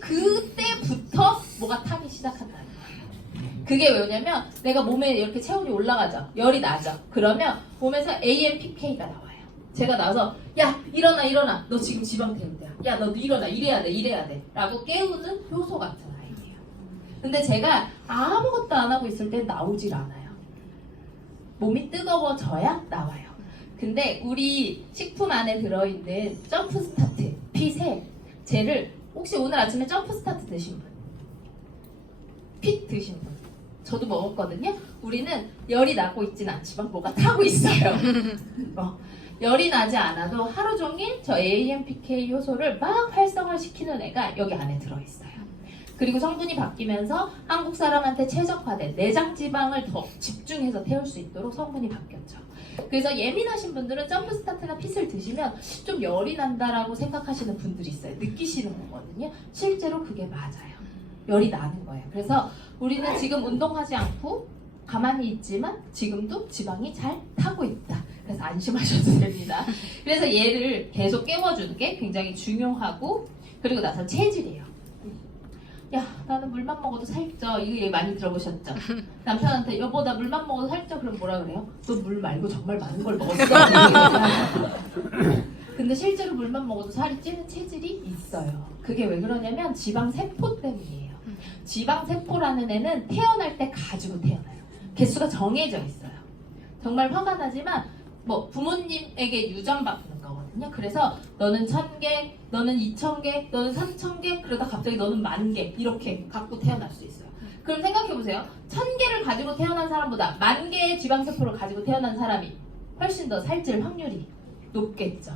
그때부터 뭐가 타기 시작한다는 거예요. 그게 왜냐면 내가 몸에 이렇게 체온이 올라가죠. 열이 나죠. 그러면 몸에서 AMPK가 나와요. 제가 나와서 야 일어나 너 지금 지방 태울 때야. 야 너 일어나 이래야 돼 라고 깨우는 효소 같은 아이예요. 근데 제가 아무것도 안 하고 있을 때 나오질 않아요. 몸이 뜨거워져야 나와요. 근데 우리 식품 안에 들어있는 점프 스타트 핏에 쟤를 혹시 오늘 아침에 점프 스타트 드신 분? 핏 드신 분? 저도 먹었거든요. 우리는 열이 나고 있진 않지만 뭐가 타고 있어요. 열이 나지 않아도 하루 종일 저 AMPK 효소를 막 활성화시키는 애가 여기 안에 들어있어요. 그리고 성분이 바뀌면서 한국 사람한테 최적화된 내장 지방을 더 집중해서 태울 수 있도록 성분이 바뀌었죠. 그래서 예민하신 분들은 점프 스타트나 핏을 드시면 좀 열이 난다라고 생각하시는 분들이 있어요. 느끼시는 거거든요. 실제로 그게 맞아요. 열이 나는 거예요. 그래서 우리는 지금 운동하지 않고 가만히 있지만 지금도 지방이 잘 타고 있다. 그래서 안심하셔도 됩니다. 그래서 얘를 계속 깨워주는 게 굉장히 중요하고 그리고 나서 체질이에요. 야 나는 물만 먹어도 살쪄. 이거 얘기 많이 들어보셨죠? 남편한테 여보 나 물만 먹어도 살쪄. 그럼 뭐라 그래요? 너 물 말고 정말 많은 걸 먹었어. 근데 실제로 물만 먹어도 살이 찌는 체질이 있어요. 그게 왜 그러냐면 지방세포 때문이에요. 지방세포라는 애는 태어날 때 가지고 태어나요. 개수가 정해져 있어요. 정말 화가 나지만 부모님에게 유전받는 거거든요. 그래서 너는 1000개, 너는 2000개, 너는 3000개 그러다 갑자기 너는 10,000개 이렇게 갖고 태어날 수 있어요. 그럼 생각해보세요. 1000개를 가지고 태어난 사람보다 10,000개의 지방세포를 가지고 태어난 사람이 훨씬 더 살찔 확률이 높겠죠.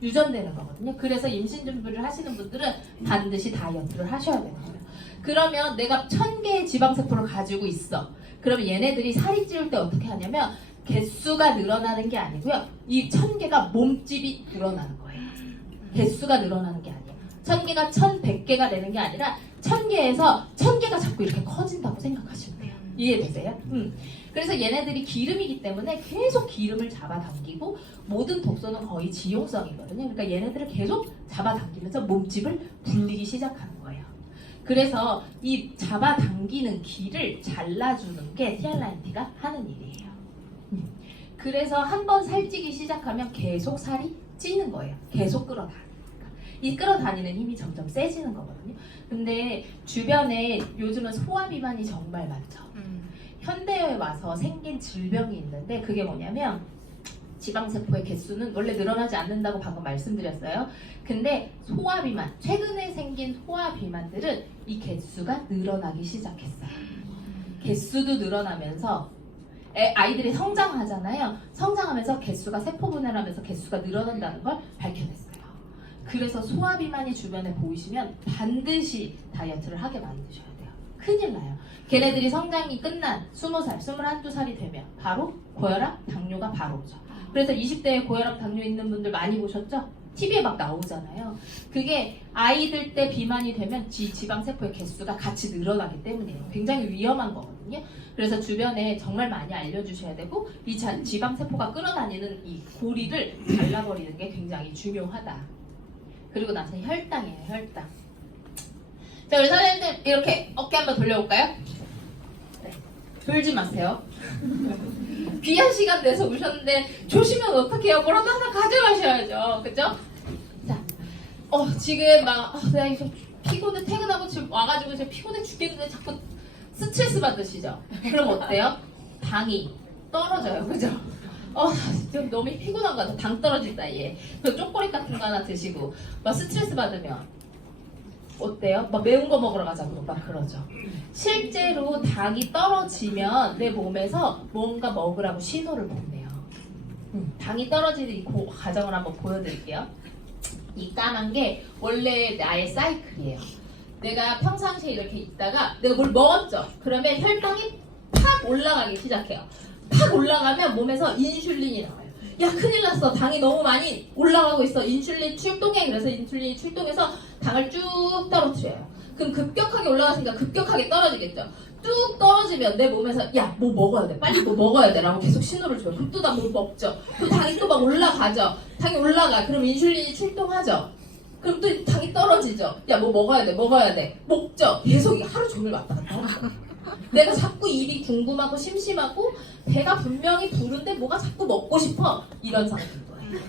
유전되는 거거든요. 그래서 임신 준비를 하시는 분들은 반드시 다이어트를 하셔야 되는 거예요. 그러면 내가 1000개의 지방세포를 가지고 있어. 그러면 얘네들이 살이 찌울 때 어떻게 하냐면 개수가 늘어나는 게 아니고요. 이 1000개가 몸집이 늘어나는 거예요. 개수가 늘어나는 게 아니에요. 1000개가 1100개가 되는 게 아니라 1000개에서 1000개가 자꾸 이렇게 커진다고 생각하시면 돼요. 이해되세요? 그래서 얘네들이 기름이기 때문에 계속 기름을 잡아당기고 모든 독소는 거의 지용성이거든요. 그러니까 얘네들을 계속 잡아당기면서 몸집을 불리기 시작하는 거예요. 그래서 이 잡아당기는 기를 잘라주는 게 티알라인티가 하는 일이에요. 그래서 한 번 살찌기 시작하면 계속 살이 찌는 거예요. 계속 끌어다니니까. 이 끌어다니는 힘이 점점 세지는 거거든요. 근데 주변에 요즘은 소아 비만이 정말 많죠. 현대에 와서 생긴 질병이 있는데 그게 뭐냐면 지방세포의 개수는 원래 늘어나지 않는다고 방금 말씀드렸어요. 근데 소아비만, 최근에 생긴 소아비만들은 이 개수가 늘어나기 시작했어요. 개수도 늘어나면서 아이들이 성장하잖아요. 성장하면서 개수가 세포 분해를 하면서 개수가 늘어난다는 걸 밝혀냈어요. 그래서 소아비만이 주변에 보이시면 반드시 다이어트를 하게 만드셔야 돼요. 큰일 나요. 걔네들이 성장이 끝난 20살, 21살이 되면 바로 고혈압, 당뇨가 바로 오죠. 그래서 20대에 고혈압, 당뇨 있는 분들 많이 보셨죠? TV에 막 나오잖아요. 그게 아이들 때 비만이 되면 지방세포의 개수가 같이 늘어나기 때문이에요. 굉장히 위험한 거거든요. 그래서 주변에 정말 많이 알려주셔야 되고 이 지방세포가 끌어다니는 이 고리를 잘라버리는 게 굉장히 중요하다. 그리고 나서 혈당이에요. 혈당. 자, 우리 선생님 이렇게 어깨 한번 돌려볼까요? 네. 돌지 마세요. 귀한 시간 내서 오셨는데 조시면 어떡해요? 뭐라도 하나 가져가셔야죠. 그죠? 자, 지금 막 내가 이거 피곤해 퇴근하고 지금 와가지고 지금 피곤해 죽겠는데 자꾸 스트레스 받으시죠? 그럼 어때요? 당이 떨어져요. 그죠? 지금 너무 피곤한 거 같아. 당 떨어진다 얘. 그 초콜릿 같은 거 하나 드시고 막 스트레스 받으면 어때요? 막 매운 거 먹으러 가자고 막 그러죠. 실제로 당이 떨어지면 내 몸에서 뭔가 먹으라고 신호를 보내요. 당이 떨어지는 이 과정을 한번 보여드릴게요. 이 까만 게 원래 나의 사이클이에요. 내가 평상시에 이렇게 있다가 내가 뭘 먹었죠? 그러면 혈당이 팍 올라가기 시작해요. 팍 올라가면 몸에서 인슐린이 나와요. 야, 큰일 났어. 당이 너무 많이 올라가고 있어. 인슐린 출동해. 그래서 인슐린이 출동해서 당을 쭉 떨어뜨려요. 그럼 급격하게 올라갔으니까 급격하게 떨어지겠죠. 뚝 떨어지면 내 몸에서 야, 뭐 먹어야 돼. 빨리 뭐 먹어야 돼. 라고 계속 신호를 줘요. 그럼 또 나 뭐 먹죠. 또 당이 또 막 올라가죠. 당이 올라가. 그럼 인슐린이 출동하죠. 그럼 또 당이 떨어지죠. 야, 뭐 먹어야 돼. 먹어야 돼. 먹죠. 계속 하루 종일 왔다 갔다 하는 거예요. 내가 자꾸 입이 궁금하고 심심하고 배가 분명히 부른데 뭐가 자꾸 먹고 싶어. 이런 상태인 거예요.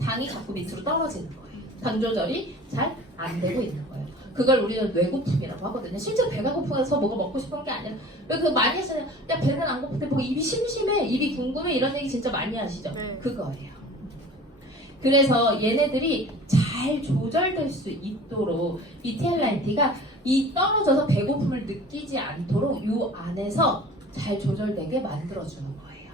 당이 자꾸 밑으로 떨어지는 거예요. 당 조절이 잘 안 되고 있는 거예요. 그걸 우리는 뇌고픔이라고 하거든요. 실제 배가 고파서 뭐가 먹고 싶은 게 아니라 왜 그거 많이 하시나요? 야, 배는 안 고픈데 뭐 입이 심심해, 입이 궁금해 이런 얘기 진짜 많이 하시죠? 그거예요. 그래서 얘네들이 잘 조절될 수 있도록 이 TLRT가 이 떨어져서 배고픔을 느끼지 않도록 이 안에서 잘 조절되게 만들어주는 거예요.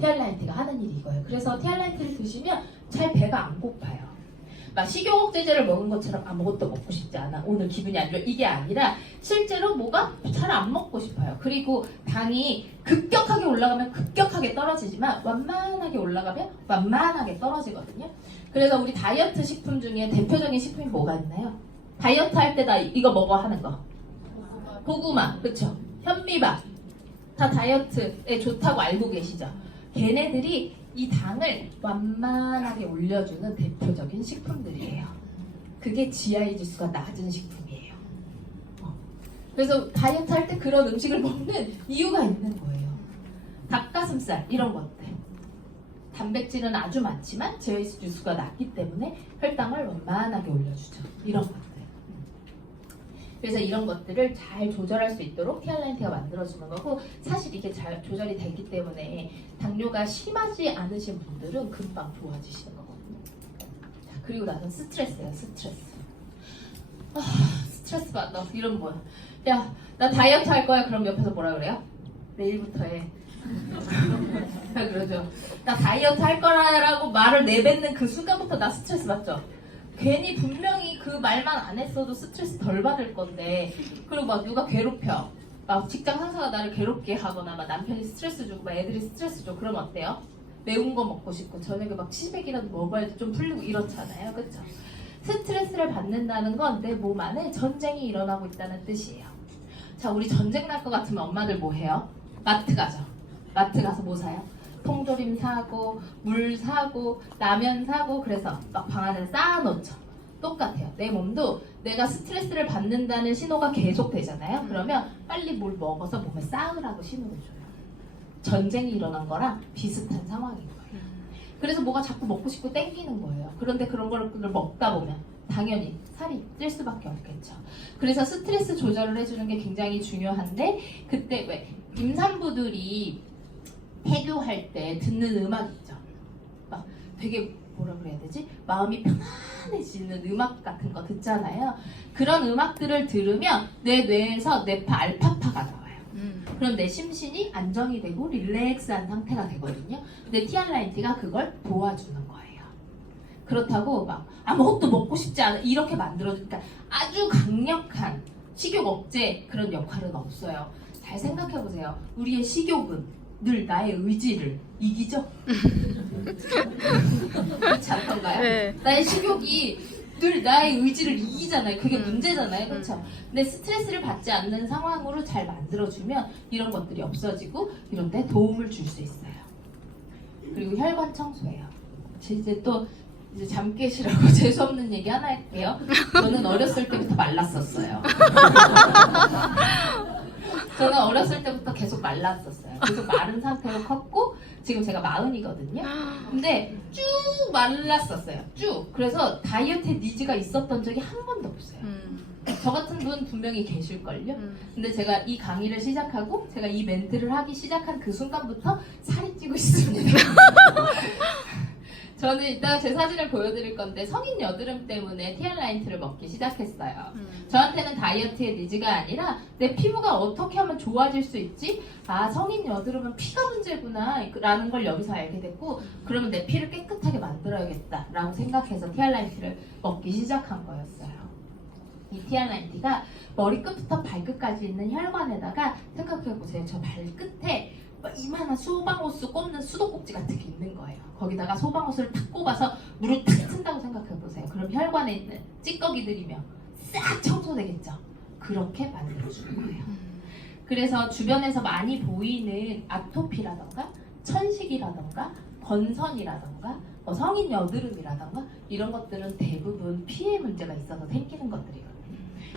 TLRT가 하는 일이 이거예요. 그래서 TLRT를 드시면 잘 배가 안 고파요. 막 식욕억제제를 먹은 것처럼 아무것도 먹고 싶지 않아. 오늘 기분이 안 좋아. 이게 아니라 실제로 뭐가 잘 안 먹고 싶어요. 그리고 당이 급격하게 올라가면 급격하게 떨어지지만 완만하게 올라가면 완만하게 떨어지거든요. 그래서 우리 다이어트 식품 중에 대표적인 식품이 뭐가 있나요? 다이어트 할 때 나 이거 먹어 하는 거. 고구마, 그쵸? 현미밥. 다 다이어트에 좋다고 알고 계시죠? 걔네들이 이 당을 완만하게 올려주는 대표적인 식품들이에요. 그게 GI 지수가 낮은 식품이에요. 그래서 다이어트 할 때 그런 음식을 먹는 이유가 있는 거예요. 닭가슴살 이런 것들. 단백질은 아주 많지만 GI 지수가 낮기 때문에 혈당을 완만하게 올려주죠. 이런 것들. 그래서 이런 것들을 잘 조절할 수 있도록 TLRT가 만들어주는 거고 사실 이게 잘 조절이 되기 때문에 당뇨가 심하지 않으신 분들은 금방 좋아지시는 거거든요. 자, 그리고 나서 스트레스예요. 스트레스. 스트레스 받아. 이런 뭐야. 야, 나 다이어트 할 거야. 그럼 옆에서 뭐라 그래요? 내일부터 해. 그러죠. 나 다이어트 할 거라고 말을 내뱉는 그 순간부터 나 스트레스 받죠. 괜히 분명히 그 말만 안 했어도 스트레스 덜 받을 건데 그리고 막 누가 괴롭혀 막 직장 상사가 나를 괴롭게 하거나 막 남편이 스트레스 주고 막 애들이 스트레스 줘 그러면 어때요? 매운 거 먹고 싶고 저녁에 막 치즈백이라도 먹어야지 좀 풀리고 이렇잖아요. 그쵸? 스트레스를 받는다는 건 내 몸 안에 전쟁이 일어나고 있다는 뜻이에요. 자, 우리 전쟁 날 것 같으면 엄마들 뭐 해요? 마트 가죠. 마트 가서 뭐 사요? 통조림 사고 물 사고 라면 사고 그래서 막 방 안에 쌓아놓죠. 똑같아요. 내 몸도 내가 스트레스를 받는다는 신호가 계속 되잖아요. 그러면 빨리 뭘 먹어서 몸에 쌓으라고 신호를 줘요. 전쟁이 일어난 거랑 비슷한 상황인 거예요. 그래서 뭐가 자꾸 먹고 싶고 땡기는 거예요. 그런데 그런 걸 먹다 보면 당연히 살이 찔 수밖에 없겠죠. 그래서 스트레스 조절을 해주는 게 굉장히 중요한데, 그때 왜 임산부들이 태교할 때 듣는 음악 있죠. 막 되게 뭐라 그래야 되지? 마음이 편안해지는 음악 같은 거 듣잖아요. 그런 음악들을 들으면 내 뇌에서 뇌파 알파파가 나와요. 그럼 내 심신이 안정이 되고 릴렉스한 상태가 되거든요. 근데 티알라인티가 그걸 도와주는 거예요. 그렇다고 막 아무것도 먹고 싶지 않아 이렇게 만들어주니까 아주 강력한 식욕 억제 그런 역할은 없어요. 잘 생각해보세요. 우리의 식욕은 늘 나의 의지를 이기죠? 그렇지 않던가요? 네. 나의 식욕이 늘 나의 의지를 이기잖아요. 그게 문제잖아요. 그렇죠? 근데 스트레스를 받지 않는 상황으로 잘 만들어주면 이런 것들이 없어지고 이런 데 도움을 줄 수 있어요. 그리고 혈관 청소예요. 이제 또 이제 잠 깨시라고 재수없는 얘기 하나 할게요. 저는 어렸을 때부터 말랐었어요. 저는 어렸을 때부터 계속 말랐었어요. 계속 마른 상태로 컸고 지금 제가 40이거든요. 근데 쭉 말랐었어요. 쭉. 그래서 다이어트에 니즈가 있었던 적이 한 번도 없어요. 저 같은 분 분명히 계실걸요. 근데 제가 이 강의를 시작하고 제가 이 멘트를 하기 시작한 그 순간부터 살이 찌고 있습니다. 저는 이따가 제 사진을 보여드릴 건데 성인 여드름 때문에 티알라인트를 먹기 시작했어요. 저한테는 다이어트의 니즈가 아니라 내 피부가 어떻게 하면 좋아질 수 있지? 아, 성인 여드름은 피가 문제구나 라는 걸 여기서 알게 됐고, 그러면 내 피를 깨끗하게 만들어야겠다 라고 생각해서 티알라인트를 먹기 시작한 거였어요. 이 티알라인티가 머리끝부터 발끝까지 있는 혈관에다가 생각해보세요. 저 발끝에 이만한 소방호스 꼽는 수도꼭지 같은 게 있는 거예요. 거기다가 소방호스를 탁 꼽아서 물을 탁 튼다고 생각해보세요. 그럼 혈관에 있는 찌꺼기들이며 싹 청소되겠죠. 그렇게 만들어주는 거예요. 그래서 주변에서 많이 보이는 아토피라던가 천식이라던가 건선이라던가 성인 여드름이라던가 이런 것들은 대부분 피해 문제가 있어서 생기는 것들이거든요.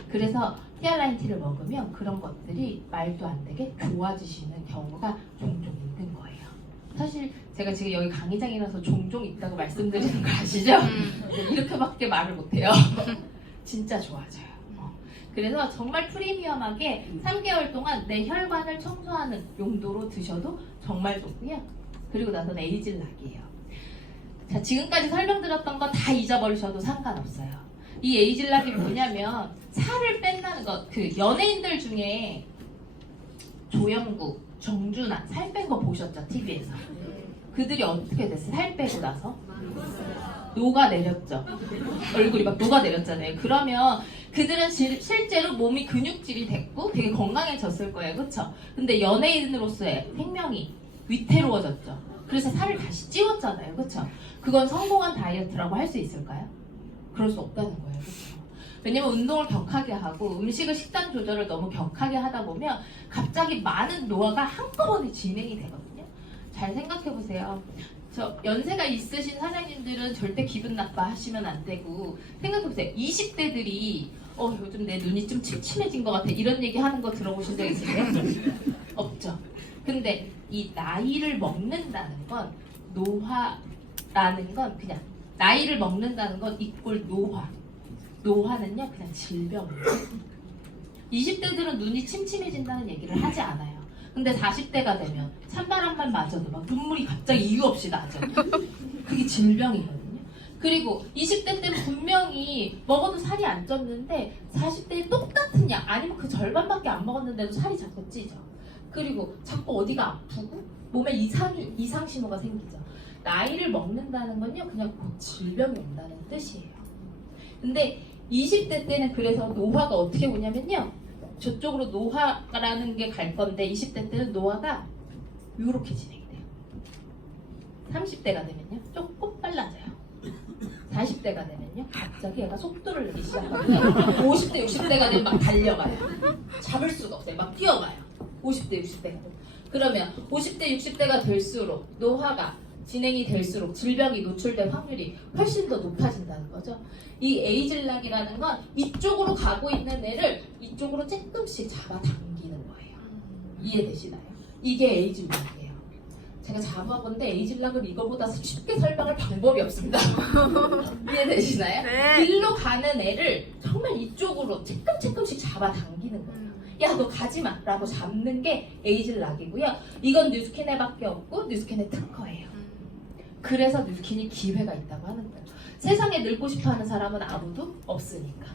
그래서 티알라인티를 먹으면 그런 것들이 말도 안 되게 좋아지시는 경우가 종종 있는 거예요. 사실 제가 지금 여기 강의장이라서 종종 있다고 말씀드리는 거 아시죠? 이렇게밖에 말을 못해요. 진짜 좋아져요. 그래서 정말 프리미엄하게 3개월 동안 내 혈관을 청소하는 용도로 드셔도 정말 좋고요. 그리고 나서는 에이즐락이에요. 자, 지금까지 설명드렸던 거 다 잊어버리셔도 상관없어요. 이 에이즐락이 뭐냐면 살을 뺀다는 것. 그 연예인들 중에 조영구, 정준하 살 뺀 거 보셨죠? TV에서. 그들이 어떻게 됐어요? 살 빼고 나서 녹아내렸죠. 얼굴이 막 녹아내렸잖아요. 그러면 그들은 실제로 몸이 근육질이 됐고 되게 건강해졌을 거예요. 그쵸? 근데 연예인으로서의 생명이 위태로워졌죠. 그래서 살을 다시 찌웠잖아요. 그쵸? 그건 성공한 다이어트라고 할 수 있을까요? 그럴 수 없다는 거예요. 그쵸? 왜냐면 운동을 격하게 하고 음식을 식단 조절을 너무 격하게 하다 보면 갑자기 많은 노화가 한꺼번에 진행이 되거든요. 잘 생각해보세요. 저 연세가 있으신 사장님들은 절대 기분 나빠하시면 안 되고 생각해보세요. 20대들이 요즘 내 눈이 좀 침침해진 것 같아 이런 얘기 하는 거 들어보신 적 있으세요? 없죠. 근데 이 나이를 먹는다는 건 노화라는 건 그냥 나이를 먹는다는 건 이꼴 노화. 노화는요 그냥 질병이에요. 20대들은 눈이 침침해진다는 얘기를 하지 않아요. 근데 40대가 되면 찬바람만 맞아도 막 눈물이 갑자기 이유 없이 나죠. 그게 질병이거든요. 그리고 20대 때는 분명히 먹어도 살이 안 쪘는데 40대에 똑같은 양 아니면 그 절반밖에 안 먹었는데도 살이 자꾸 찌죠. 그리고 자꾸 어디가 아프고 몸에 이상 신호가 생기죠. 나이를 먹는다는 건요 그냥 곧 질병이 온다는 뜻이에요. 근데 20대 때는 그래서 노화가 어떻게 오냐면요 저쪽으로 노화라는 게 갈 건데 20대 때는 노화가 이렇게 진행이 돼요. 30대가 되면요 조금 빨라져요. 40대가 되면요 갑자기 얘가 속도를 내기 시작하고요 50대 60대가 되면 막 달려가요. 잡을 수가 없어요. 막 뛰어가요. 50대 60대가 되면. 그러면 50대 60대가 될수록 노화가 진행이 될수록 질병이 노출될 확률이 훨씬 더 높아진다는 거죠. 이 에이즐락이라는 건 이쪽으로 가고 있는 애를 이쪽으로 조금씩 잡아당기는 거예요. 이해되시나요? 이게 에이즐락이에요. 제가 자부하건데 에이즐락을 이거보다 쉽게 설명할 방법이 없습니다. 이해되시나요? 네. 일로 가는 애를 정말 이쪽으로 조금씩 잡아당기는 거예요. 야, 너 가지마! 라고 잡는 게 에이즐락이고요. 이건 뉴스킨에밖에 없고 뉴스킨의 특허예요. 그래서 뉴스킨이 기회가 있다고 하는 거예요. 세상에 늙고 싶어하는 사람은 아무도 없으니까.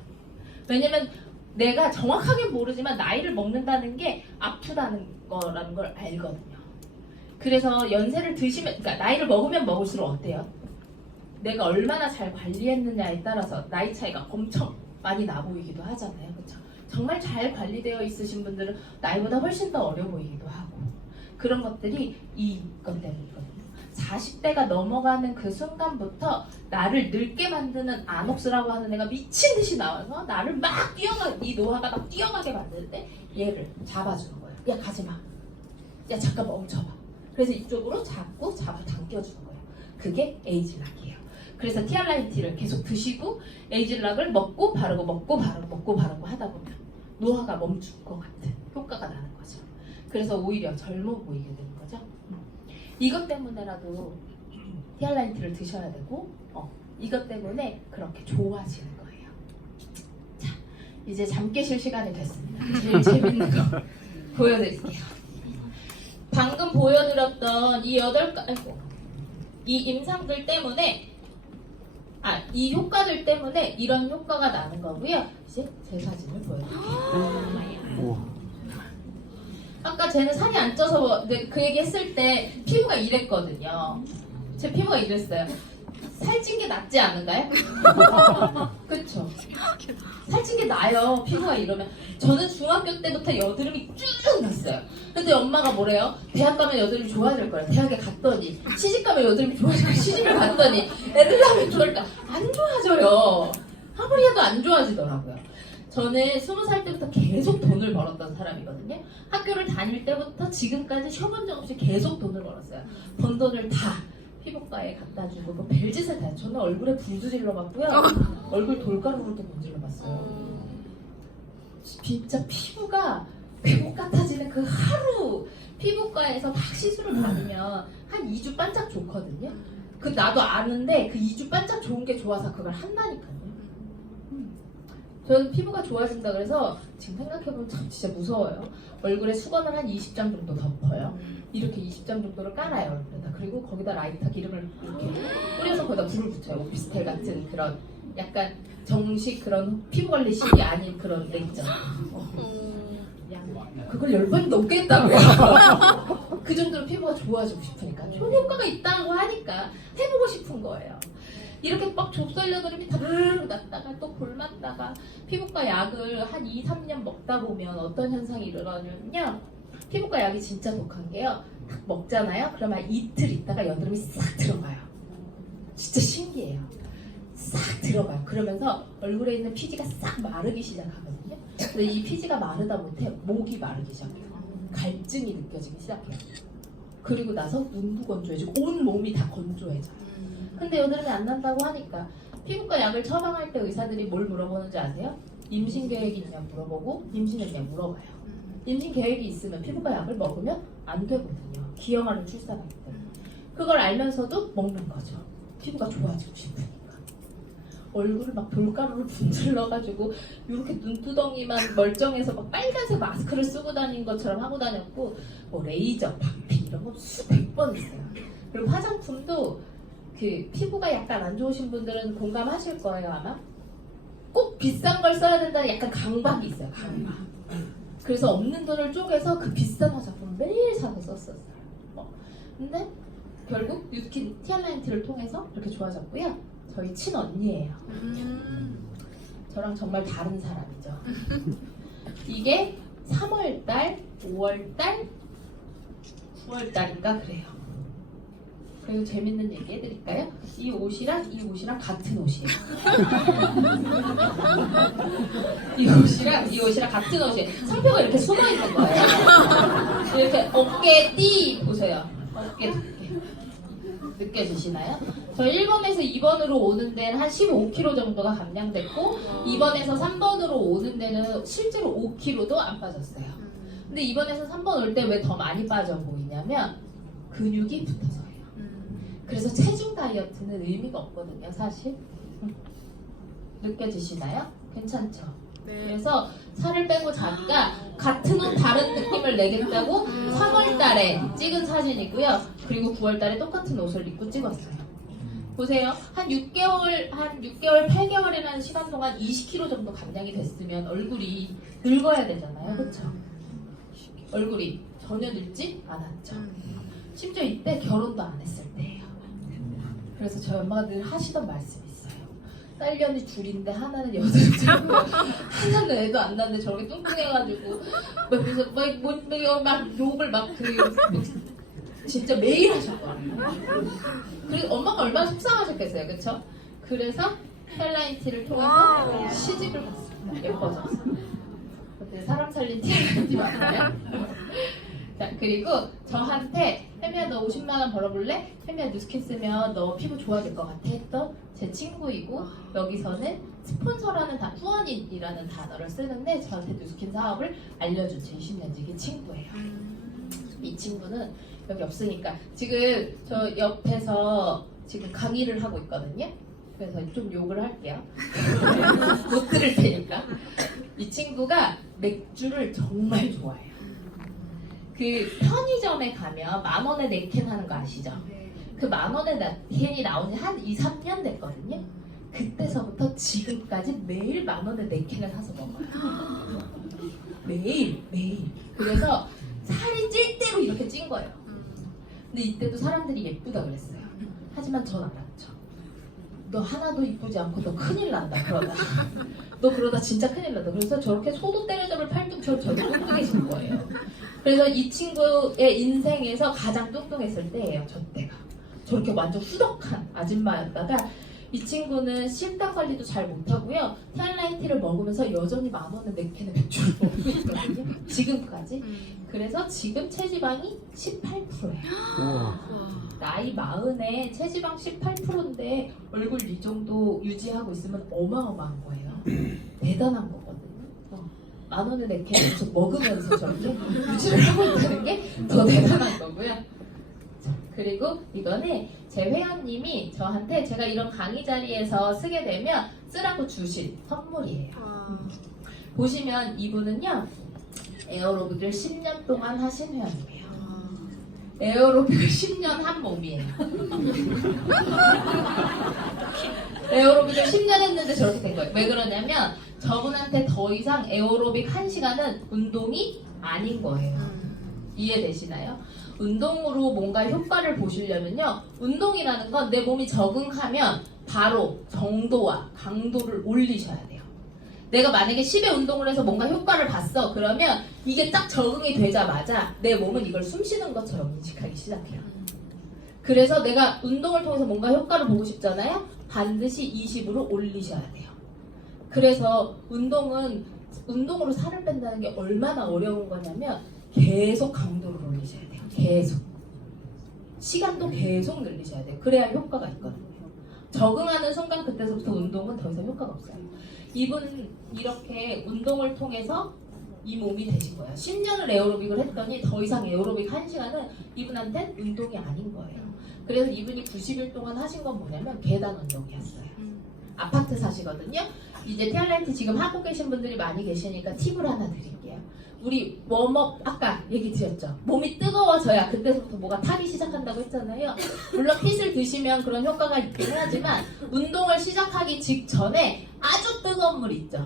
왜냐면 내가 정확하게 모르지만 나이를 먹는다는 게 아프다는 거라는 걸 알거든요. 그래서 연세를 드시면, 그러니까 나이를 먹으면 먹을수록 어때요? 내가 얼마나 잘 관리했느냐에 따라서 나이 차이가 엄청 많이 나 보이기도 하잖아요. 그렇죠? 정말 잘 관리되어 있으신 분들은 나이보다 훨씬 더 어려 보이기도 하고, 그런 것들이 이것 때문이거든요. 40대가 넘어가는 그 순간부터 나를 늙게 만드는 아녹스라고 하는 애가 미친 듯이 나와서 나를 막 이 노화가 막 뛰어가게 만드는데 얘를 잡아주는 거예요. 야, 가지마. 야, 잠깐 멈춰봐. 그래서 이쪽으로 자꾸 잡아당겨주는 거예요. 그게 에이즐락이에요. 그래서 티알라이티를 계속 드시고 에이즐락을 먹고 바르고 먹고 바르고 먹고 바르고 하다 보면 노화가 멈출 것 같은 효과가 나는 거죠. 그래서 오히려 젊어 보이게 되는 거죠. 이것 때문에라도 티알라이티를 드셔야 되고 이것 때문에 그렇게 좋아지는 거예요. 자, 이제 잠 깨실 시간이 됐습니다. 제일 재밌는 거 보여드릴게요. 방금 보여드렸던 이 이 임상들 때문에 이 효과들 때문에 이런 효과가 나는 거고요. 이제 제 사진을 보여드릴게요. 아까 쟤는 살이 안 쪄서 그 얘기 했을 때 피부가 이랬거든요. 제 피부가 이랬어요. 살찐 게 낫지 않은가요? 그쵸? 살찐 게 나아요. 피부가 이러면. 저는 중학교 때부터 여드름이 쭉 났어요. 근데 엄마가 뭐래요? 대학 가면 여드름이 좋아질 거야. 대학에 갔더니 시집 가면 여드름이 좋아질 거야. 시집을 갔더니 애를 낳으면 좋을까? 안 좋아져요. 아무리 해도 안 좋아지더라고요. 저는 20살 때부터 계속 돈을 벌었던 사람이거든요. 학교를 다닐 때부터 지금까지 쉬어본 적 없이 계속 돈을 벌었어요. 번 돈을 다 피부과에 갖다 주고 그 별짓을 다 해요. 저는 얼굴에 불도 질러봤고요. 얼굴 돌가루로도 문질러봤어요. 진짜 피부가 회복 같아지는 그 하루 피부과에서 막 시술을 받으면 한 2주 반짝 좋거든요. 그 나도 아는데 그 2주 반짝 좋은 게 좋아서 그걸 한다니까요. 저는 피부가 좋아진다 그래서 지금 생각해보면 참 진짜 무서워요. 얼굴에 수건을 한 20장 정도 덮어요. 이렇게 20장 정도를 깔아요, 얼굴에다. 그리고 거기다 라이터 기름을 이렇게 뿌려서 거기다 불을 붙여요. 오피스텔 같은 그런 약간 정식 그런 피부 관리식이 아닌 그런 데 있잖아요. 그걸 10번 넘게 했다고요. 그 정도로 피부가 좋아지고 싶으니까. 좋은 효과가 있다고 하니까 해보고 싶은 거예요. 이렇게 막 좁쌀 여드름이 다르르 났다가 또 골맞다가 피부과 약을 한 2, 3년 먹다 보면 어떤 현상이 일어나냐면요. 피부과 약이 진짜 독한 게요. 딱 먹잖아요. 그러면 이틀 있다가 여드름이 싹 들어가요. 진짜 신기해요. 싹 들어가요. 그러면서 얼굴에 있는 피지가 싹 마르기 시작하거든요. 근데 이 피지가 마르다 못해 목이 마르기 시작해요. 갈증이 느껴지기 시작해요. 그리고 나서 눈도 건조해지고 온 몸이 다 건조해져요. 근데 여드름이 안 난다고 하니까 피부과 약을 처방할 때 의사들이 뭘 물어보는지 아세요? 임신 계획이 있냐 물어보고 임신했냐 물어봐요. 임신 계획이 있으면 피부과 약을 먹으면 안 되거든요. 기형아를 출산하기 때문에. 그걸 알면서도 먹는 거죠. 피부가 좋아지고 싶으니까. 얼굴을 막 돌가루를 분질러가지고 이렇게 눈두덩이만 멀쩡해서 막 빨간색 마스크를 쓰고 다닌 것처럼 하고 다녔고 뭐 레이저, 박피 이런 거 수백 번 했어요. 그리고 화장품도 그 피부가 약간 안 좋으신 분들은 공감하실 거예요 아마. 꼭 비싼 걸 써야 된다는 약간 강박이 있어요. 강박. 그래서 없는 돈을 쪼개서 그 비싼 화장품을 매일 사서 썼었어요. 근데 결국 뉴스킨 티알라이티를 통해서 이렇게 좋아졌고요. 저희 친언니예요. 저랑 정말 다른 사람이죠. 이게 3월달, 5월달, 9월달인가 그래요. 그리고 재밌는 얘기 해드릴까요? 이 옷이랑 같은 옷이에요. 이 옷이랑 같은 옷이에요. 상표가 이렇게 숨어있는 거예요. 이렇게 어깨 띠 보세요. 어깨 느껴지시나요? 저 1번에서 2번으로 오는 데는 한 15kg 정도가 감량됐고 2번에서 3번으로 오는 데는 실제로 5kg도 안 빠졌어요. 근데 2번에서 3번 올 때 왜 더 많이 빠져 보이냐면 근육이 붙어서 해요. 그래서 체중 다이어트는 의미가 없거든요, 사실. 느껴지시나요? 괜찮죠? 네. 그래서 살을 빼고 자기가 같은 옷 다른 느낌을 내겠다고 3월 달에 찍은 사진이고요. 그리고 9월 달에 똑같은 옷을 입고 찍었어요. 보세요. 한 6개월, 8개월이라는 시간 동안 20kg 정도 감량이 됐으면 얼굴이 늙어야 되잖아요. 그렇죠? 얼굴이 전혀 늙지 않았죠. 심지어 이때 결혼도 안 했을 때예요. 그래서 저희 엄마가 늘 하시던 말씀이 있어요. 딸년이 둘인데 하나는 여자고 하나는 애도 안 낳는데 저렇게 뚱뚱해가지고 막 욕을 진짜 매일 하셨거든요. 그리고 엄마가 얼마나 속상하셨겠어요, 그렇죠? 그래서 헬라인티를 통해서 시집을 갔습니다. 예뻐져서. 어때 사람 살린 티 맞나요? 자, 그리고 저한테 혜미야 너 50만 원 벌어볼래? 혜미야 뉴스킨 쓰면 너 피부 좋아질 것 같아 했던 제 친구이고, 여기서는 스폰서라는 후원인이라는 단어를 쓰는데 저한테 뉴스킨 사업을 알려준 제 20년 지기 친구예요. 이 친구는 여기 없으니까 지금 저 옆에서 지금 강의를 하고 있거든요. 그래서 좀 욕을 할게요. 못 들을 테니까. 이 친구가 맥주를 정말 좋아해요. 그 편의점에 가면 10,000원에 4캔 하는 거 아시죠? 그 10,000원에 4캔이 나온 지 한 2, 3년 됐거든요. 그때서부터 지금까지 매일 10,000원에 4캔을 사서 먹어요. 매일. 그래서 살이 찔 대로 이렇게 찐 거예요. 근데 이때도 사람들이 예쁘다 그랬어요. 하지만 전 알았죠. 너 하나도 이쁘지 않고 너 큰일 난다 그러다. 너 그러다 진짜 큰일 난다. 그래서 저렇게 소도 때려잡을 팔뚝처럼 저렇게 뚱뚱해진 거예요. 그래서 이 친구의 인생에서 가장 뚱뚱했을 때예요. 저 때가. 저렇게 완전 후덕한 아줌마였다가 이 친구는 식단 관리도 잘 못하고요. 티알라인티를 먹으면서 여전히 10,000원에 4캔의 맥주를 먹고 있거든요. 지금까지. 그래서 지금 체지방이 18%예요. 나이 40에 체지방 18%인데 얼굴 이 정도 유지하고 있으면 어마어마한 거예요. 대단한 거거든요. 10,000원에 4캔 먹으면서 저렇게 유지를 하고 있다는 게 더 대단한 거고요. 그리고 이거는 제 회원님이 저한테 제가 이런 강의 자리에서 쓰게 되면 쓰라고 주신 선물이에요. 보시면 이분은요 에어로빅을 10년 동안 하신 회원이에요. 에어로빅을 10년 한 몸이에요. 에어로빅을 10년 했는데 저렇게 된 거예요. 왜 그러냐면 저분한테 더 이상 에어로빅 1시간은 운동이 아닌 거예요. 이해되시나요? 운동으로 뭔가 효과를 보시려면요, 운동이라는 건 내 몸이 적응하면 바로 정도와 강도를 올리셔야 돼요. 내가 만약에 10회 운동을 해서 뭔가 효과를 봤어. 그러면 이게 딱 적응이 되자마자 내 몸은 이걸 숨쉬는 것처럼 인식하기 시작해요. 그래서 내가 운동을 통해서 뭔가 효과를 보고 싶잖아요. 반드시 20으로 올리셔야 돼요. 그래서 운동으로 살을 뺀다는 게 얼마나 어려운 거냐면 계속 강도를 올리셔야 돼요. 계속. 시간도 계속 늘리셔야 돼요. 그래야 효과가 있거든요. 적응하는 순간 그때서부터 운동은 더 이상 효과가 없어요. 이분 이렇게 운동을 통해서 이 몸이 되신 거예요. 10년을 에어로빅을 했더니 더 이상 에어로빅 1시간은 이분한테는 운동이 아닌 거예요. 그래서 이분이 90일 동안 하신 건 뭐냐면 계단 운동이었어요. 아파트 사시거든요. 이제 티알라인티 지금 하고 계신 분들이 많이 계시니까 팁을 하나 드릴게요. 우리 웜업 아까 얘기 드렸죠. 몸이 뜨거워져야 그때부터 뭐가 타기 시작한다고 했잖아요. 물론 핏을 드시면 그런 효과가 있긴 하지만 운동을 시작하기 직전에 아주 뜨거운 물 있죠.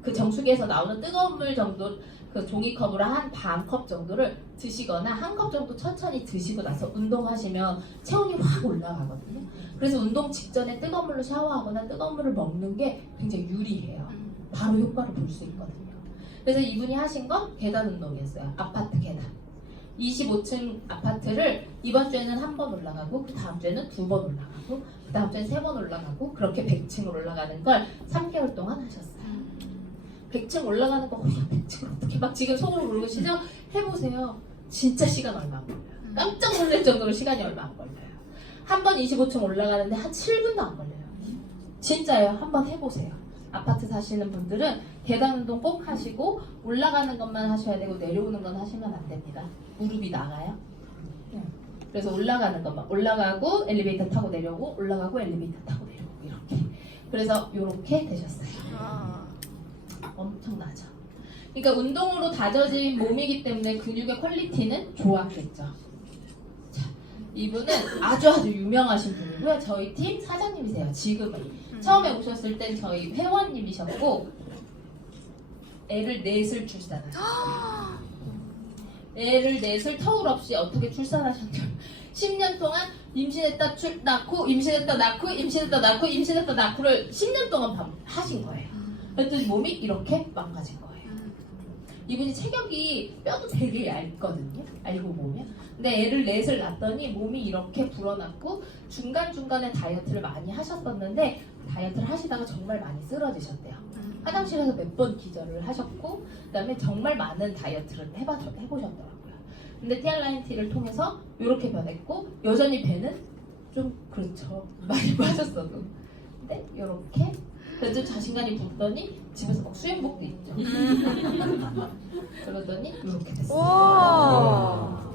그 정수기에서 나오는 뜨거운 물 정도, 그 종이컵으로 한 반 컵 정도를 드시거나 한 컵 정도 천천히 드시고 나서 운동하시면 체온이 확 올라가거든요. 그래서 운동 직전에 뜨거운 물로 샤워하거나 뜨거운 물을 먹는 게 굉장히 유리해요. 바로 효과를 볼 수 있거든요. 그래서 이분이 하신 건 계단 운동이었어요. 아파트 계단. 25층 아파트를 이번 주에는 한 번 올라가고 그 다음 주에는 2번 올라가고 그 다음 주에는 3번 올라가고 그렇게 100층을 올라가는 걸 3개월 동안 하셨어요. 100층 올라가는 거 100층을 어떻게 막 지금 속으로 모르시죠? 해보세요. 진짜 시간 얼마 안 걸려요. 깜짝 놀랄 정도로 시간이 얼마 안 걸려요. 한 번 25층 올라가는데 한 7분도 안 걸려요. 진짜요. 한번 해보세요. 아파트 사시는 분들은 계단 운동 꼭 하시고 올라가는 것만 하셔야 되고 내려오는 건 하시면 안 됩니다. 무릎이 나가요. 그래서 올라가는 것만 올라가고 엘리베이터 타고 내려오고 올라가고 엘리베이터 타고 내려오고 이렇게. 그래서 이렇게 되셨어요. 엄청나죠. 그러니까 운동으로 다져진 몸이기 때문에 근육의 퀄리티는 좋았겠죠. 자, 이분은 아주 유명하신 분이고요. 저희 팀 사장님이세요. 지금은. 처음에 오셨을 땐 저희 회원님이셨고 애를 넷을 출산하셨어요. 애를 넷을 터울 없이 어떻게 출산하셨죠? 10년 동안 임신했다 낳고 임신했다 낳고 임신했다 낳고 임신했다 낳고를 10년 동안 하신 거예요. 그랬더니 몸이 이렇게 망가진 거예요. 이분이 체격이 뼈도 되게 얇거든요. 알고 보면. 근데 애를 넷을 낳았더니 몸이 이렇게 불어났고 중간중간에 다이어트를 많이 하셨었는데 다이어트를 하시다가 정말 많이 쓰러지셨대요. 화장실에서 몇 번 기절을 하셨고 그다음에 정말 많은 다이어트를 해보셨더라고요. 근데 TR라인-T를 통해서 이렇게 변했고 여전히 배는 좀 그렇죠. 많이 빠졌어도. 근데 이렇게 그래도 자신감이 붙더니 집에서 막 수영복도 입죠. 그러더니 이렇게 됐어요.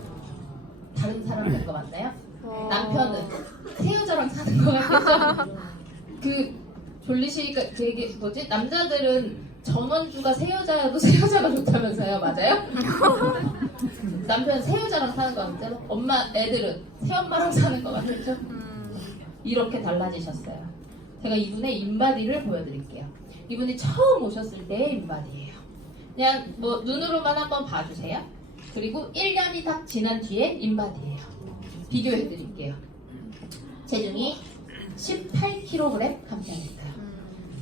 다른 사람 된 거 맞나요? 남편은 새 여자랑 사는 거 같겠죠? 그 졸리시가 되게 뭐지? 남자들은 전원주가 새 여자여도 새 여자가 좋다면서요, 맞아요? 남편 새 여자랑 사는 거 같죠? 엄마 애들은 새 엄마랑 사는 거 같겠죠? 이렇게 달라지셨어요. 제가 이분의 인바디를 보여드릴게요. 이분이 처음 오셨을 때의 인바디예요. 그냥 뭐 눈으로만 한번 봐주세요. 그리고 1년이 딱 지난 뒤에 인바디예요. 비교해드릴게요. 체중이 18kg 감량했어요.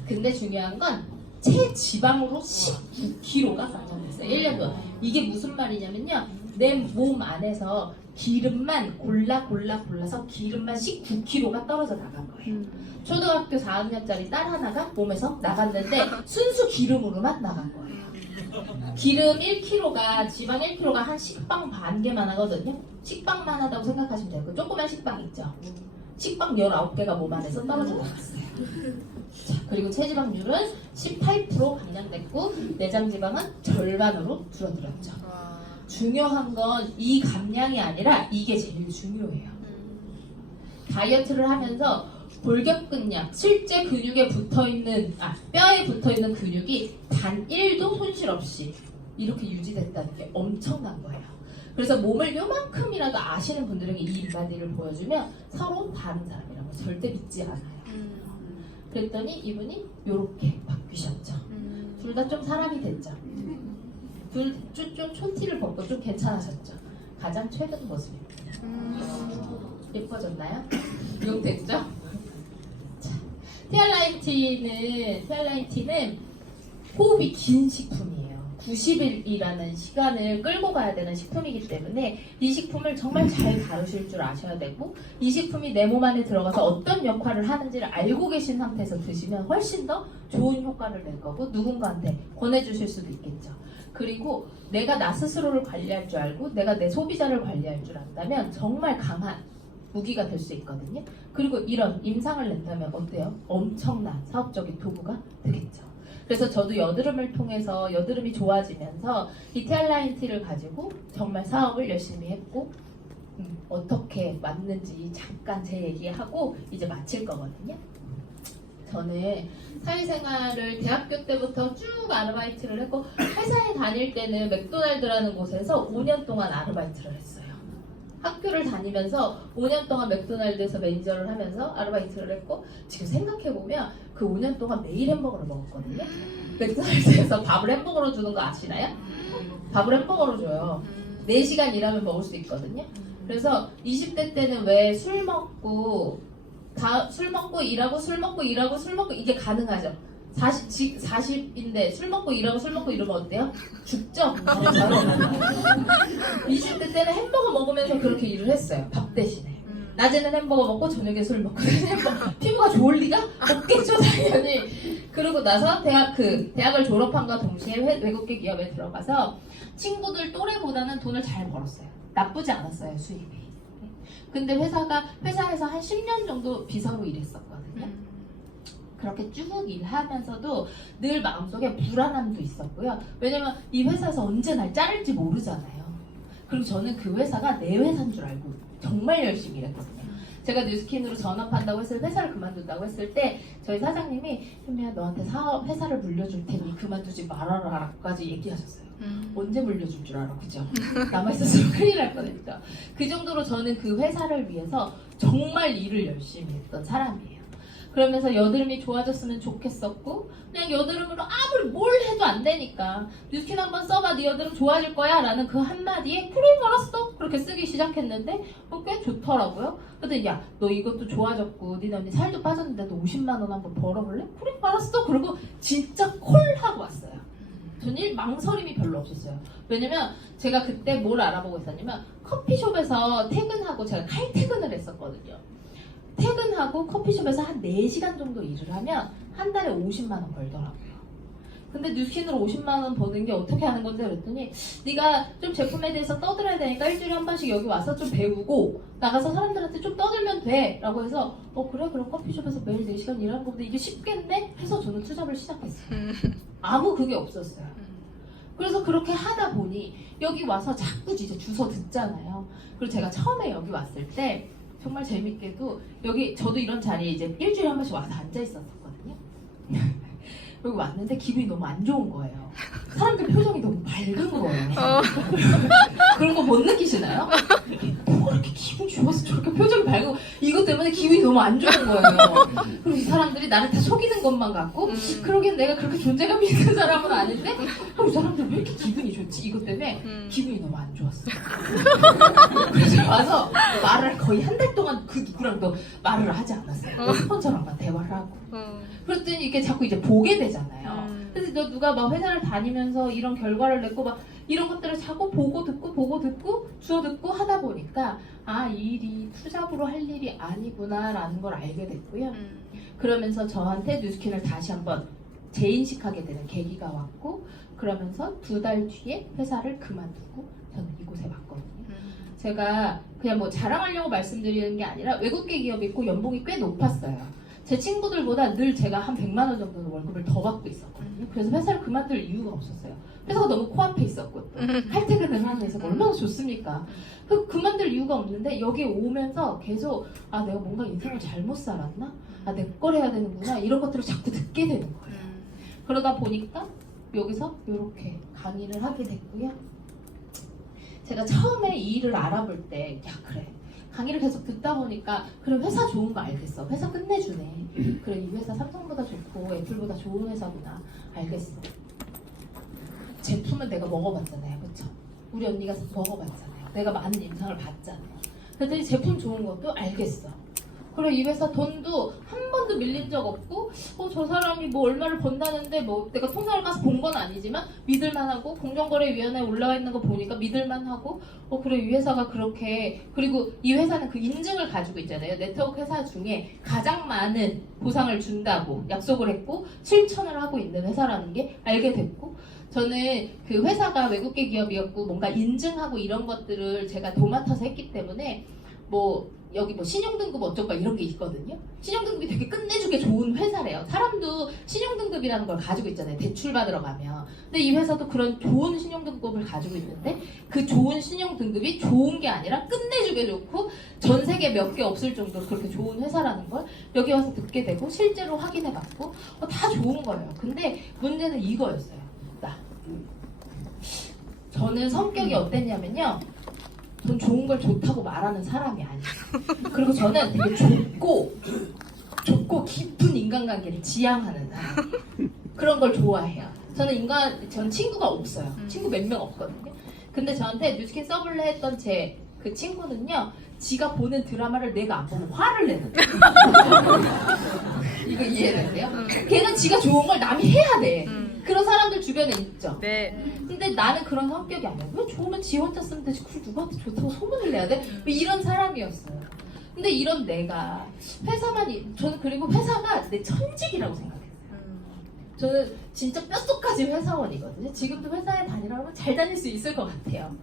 근데 중요한 건 체지방으로 19kg가 감량됐어요. 1년 동안. 이게 무슨 말이냐면요. 내 몸 안에서 기름만 골라서 기름만 19kg가 떨어져 나간 거예요. 초등학교 4학년짜리 딸 하나가 몸에서 나갔는데 순수 기름으로만 나간 거예요. 기름 1kg가 지방 1kg가 한 식빵 반 개만 하거든요. 식빵만 하다고 생각하시면 돼요. 그 조그만 식빵 있죠. 식빵 19개가 몸 안에서 떨어져 나갔어요. 자, 그리고 체지방률은 18% 감량됐고 내장 지방은 절반으로 줄어들었죠. 중요한 건 이 감량이 아니라 이게 제일 중요해요. 다이어트를 하면서 골격근량, 실제 근육에 붙어있는 뼈에 붙어있는 근육이 단 1도 손실 없이 이렇게 유지됐다는 게 엄청난 거예요. 그래서 몸을 요만큼이라도 아시는 분들에게 이 인바디를 보여주면 서로 다른 사람이라고 절대 믿지 않아요. 그랬더니 이분이 이렇게 바뀌셨죠. 둘 다 좀 사람이 됐죠. 좀 촌티를 벗고 좀 괜찮아졌죠. 가장 최근 모습입니다. 예뻐졌나요? 이용됐죠? TR라인-T는 호흡이 긴 식품이에요. 90일이라는 시간을 끌고 가야 되는 식품이기 때문에 이 식품을 정말 잘 다루실 줄 아셔야 되고 이 식품이 내 몸 안에 들어가서 어떤 역할을 하는지를 알고 계신 상태에서 드시면 훨씬 더 좋은 효과를 낼 거고 누군가한테 권해주실 수도 있겠죠. 그리고 내가 나 스스로를 관리할 줄 알고 내가 내 소비자를 관리할 줄 안다면 정말 강한 무기가 될 수 있거든요. 그리고 이런 임상을 낸다면 어때요? 엄청난 사업적인 도구가 되겠죠. 그래서 저도 여드름을 통해서 여드름이 좋아지면서 이 TR라인-T를 가지고 정말 사업을 열심히 했고 어떻게 맞는지 잠깐 제 얘기하고 이제 마칠 거거든요. 저는 사회생활을 대학교 때부터 쭉 아르바이트를 했고 회사에 다닐 때는 맥도날드라는 곳에서 5년 동안 아르바이트를 했어요. 학교를 다니면서 5년 동안 맥도날드에서 매니저를 하면서 아르바이트를 했고 지금 생각해보면 그 5년 동안 매일 햄버거를 먹었거든요. 맥도날드에서 밥을 햄버거로 주는 거 아시나요? 밥을 햄버거로 줘요. 4시간 일하면 먹을 수 있거든요. 그래서 20대 때는 왜 술 먹고 일하고 이게 가능하죠. 40인데 술 먹고 이러면 어때요? 죽죠? 20대 때는 햄버거 먹으면서 그렇게 일을 했어요. 밥 대신에. 낮에는 햄버거 먹고 저녁에 술 먹고 피부가 좋을 리가 없겠죠, 당연히. 그러고 나서 대학을 졸업한과 동시에 외국계 기업에 들어가서 친구들 또래보다는 돈을 잘 벌었어요. 나쁘지 않았어요, 수입이. 근데 회사에서 한 10년 정도 비서로 일했었거든요. 그렇게 쭉 일하면서도 늘 마음속에 불안함도 있었고요. 왜냐면 이 회사에서 언제 날 자를지 모르잖아요. 그리고 저는 그 회사가 내 회사인 줄 알고 정말 열심히 일했거든요. 제가 뉴스킨으로 전업한다고 했을 때 회사를 그만둔다고 했을 때 저희 사장님이 현미야 너한테 회사를 물려줄 테니 그만두지 말아라까지 얘기하셨어요. 언제 물려줄 줄 알아, 그죠? 남아있었으면 큰일 날 뻔했죠. 그 정도로 저는 그 회사를 위해서 정말 일을 열심히 했던 사람이에요. 그러면서 여드름이 좋아졌으면 좋겠었고 그냥 여드름으로 아무리 뭘 해도 안 되니까 뉴스킨 한번 써봐 네 여드름 좋아질 거야 라는 그 한마디에 그래 알았어 그렇게 쓰기 시작했는데 꽤 좋더라고요. 근데 야 너 이것도 좋아졌고 니네 언니 살도 빠졌는데 너 50만 원 한번 벌어볼래? 그래 알았어. 그리고 진짜 콜 하고 왔어요. 저는 망설임이 별로 없었어요. 왜냐면 제가 그때 뭘 알아보고 있었냐면 커피숍에서 퇴근하고 제가 칼퇴근을 했었거든요. 퇴근하고 커피숍에서 한 4시간 정도 일을 하면 한 달에 50만 원 벌더라고요. 근데 뉴스킨으로 50만 원 버는 게 어떻게 하는 건지 그랬더니 네가 좀 제품에 대해서 떠들어야 되니까 일주일에 한 번씩 여기 와서 좀 배우고 나가서 사람들한테 좀 떠들면 돼 라고 해서 그래 그럼 커피숍에서 매일 4시간 일하는 것보다 이게 쉽겠네? 해서 저는 투잡을 시작했어요. 아무 그게 없었어요. 그래서 그렇게 하다 보니 여기 와서 자꾸 이제 주워 듣잖아요. 그리고 제가 처음에 여기 왔을 때 정말 재밌게도 여기 저도 이런 자리에 이제 일주일에 한 번씩 와서 앉아 있었거든요. 여기 왔는데 기분이 너무 안 좋은 거예요. 사람들 표정이 너무 밝은 거예요. 그런 거 못 느끼시나요? 뭐가 이렇게 기분 좋아서 저렇게 표정이 밝고 이것 때문에 기분이 너무 안 좋은 거예요. 그리고 이 사람들이 나를 다 속이는 것만 같고 그러기엔 내가 그렇게 존재감이 있는 사람은 아닌데 이 사람들 왜 이렇게 기분이 좋지? 이것 때문에 기분이 너무 안 좋았어. 그래서 와서 말을 거의 한 달 동안 그 누구랑도 말을 하지 않았어요. 스폰서랑만 대화를 하고 그랬더니 이게 자꾸 이제 보게 되잖아요. 그래서 너 누가 막 회사를 다니면서 이런 결과를 냈고 막 이런 것들을 자꾸 보고 듣고 주워 듣고 하다 보니까 이 일이 투잡으로 할 일이 아니구나라는 걸 알게 됐고요. 그러면서 저한테 뉴스킨을 다시 한번 재인식하게 되는 계기가 왔고 그러면서 2달 뒤에 회사를 그만두고 저는 이곳에 왔거든요. 제가 그냥 뭐 자랑하려고 말씀드리는 게 아니라 외국계 기업이 있고 연봉이 꽤 높았어요. 제 친구들보다 늘 제가 한 100만 원 정도는 월급을 더 받고 있었거든요. 그래서 회사를 그만둘 이유가 없었어요. 회사가 너무 코앞에 있었고 칼퇴근을 하는 회사가 얼마나 좋습니까? 그만둘 이유가 없는데 여기 오면서 계속 내가 뭔가 인생을 잘못 살았나? 내 걸 해야 되는구나 이런 것들을 자꾸 듣게 되는 거예요. 그러다 보니까 여기서 이렇게 강의를 하게 됐고요. 제가 처음에 이 일을 알아볼 때 그래 강의를 계속 듣다 보니까 그래 회사 좋은 거 알겠어. 회사 끝내주네. 그래 이 회사 삼성보다 좋고 애플보다 좋은 회사구나. 알겠어. 제품은 내가 먹어봤잖아요. 그쵸? 우리 언니가 먹어봤잖아요. 내가 많은 임상을 봤잖아요. 그랬더니 제품 좋은 것도 알겠어. 그래 이 회사 돈도 한 번도 밀린 적 없고 저 사람이 뭐 얼마를 번다는데 뭐 내가 통장을 가서 본 건 아니지만 믿을만하고 공정거래위원회에 올라와 있는 거 보니까 믿을만하고 그래 이 회사가 그렇게 그리고 이 회사는 그 인증을 가지고 있잖아요. 네트워크 회사 중에 가장 많은 보상을 준다고 약속을 했고 실천을 하고 있는 회사라는 게 알게 됐고 저는 그 회사가 외국계 기업이었고 뭔가 인증하고 이런 것들을 제가 도맡아서 했기 때문에 여기 신용등급 어쩌고 이런 게 있거든요. 신용등급이 되게 끝내주게 좋은 회사래요. 사람도 신용등급이라는 걸 가지고 있잖아요. 대출 받으러 가면. 근데 이 회사도 그런 좋은 신용등급을 가지고 있는데 그 좋은 신용등급이 좋은 게 아니라 끝내주게 좋고 전 세계 몇 개 없을 정도로 그렇게 좋은 회사라는 걸 여기 와서 듣게 되고 실제로 확인해봤고 다 좋은 거예요. 근데 문제는 이거였어요. 저는 성격이 어땠냐면요. 전 좋은 걸 좋다고 말하는 사람이 아니에요. 그리고 저는 되게 좁고 깊은 인간관계를 지향하는 사람. 그런 걸 좋아해요. 전 친구가 없어요. 친구 몇 명 없거든요. 근데 저한테 뉴스킨 써볼래 했던 제 그 친구는요. 지가 보는 드라마를 내가 안 보고 화를 내는 거예요. 이거 이해되세요? 걔는 지가 좋은 걸 남이 해야 돼. 그런 사람들 주변에 있죠. 네. 근데 나는 그런 성격이 아니야. 왜 좋으면 지 혼자 쓰면 되지? 그걸 누구한테 좋다고 소문을 내야 돼? 이런 사람이었어요. 근데 이런 내가 저는 그리고 회사가 내 천직이라고 생각했어요. 저는 진짜 뼛속까지 회사원이거든요. 지금도 회사에 다니라면 잘 다닐 수 있을 것 같아요.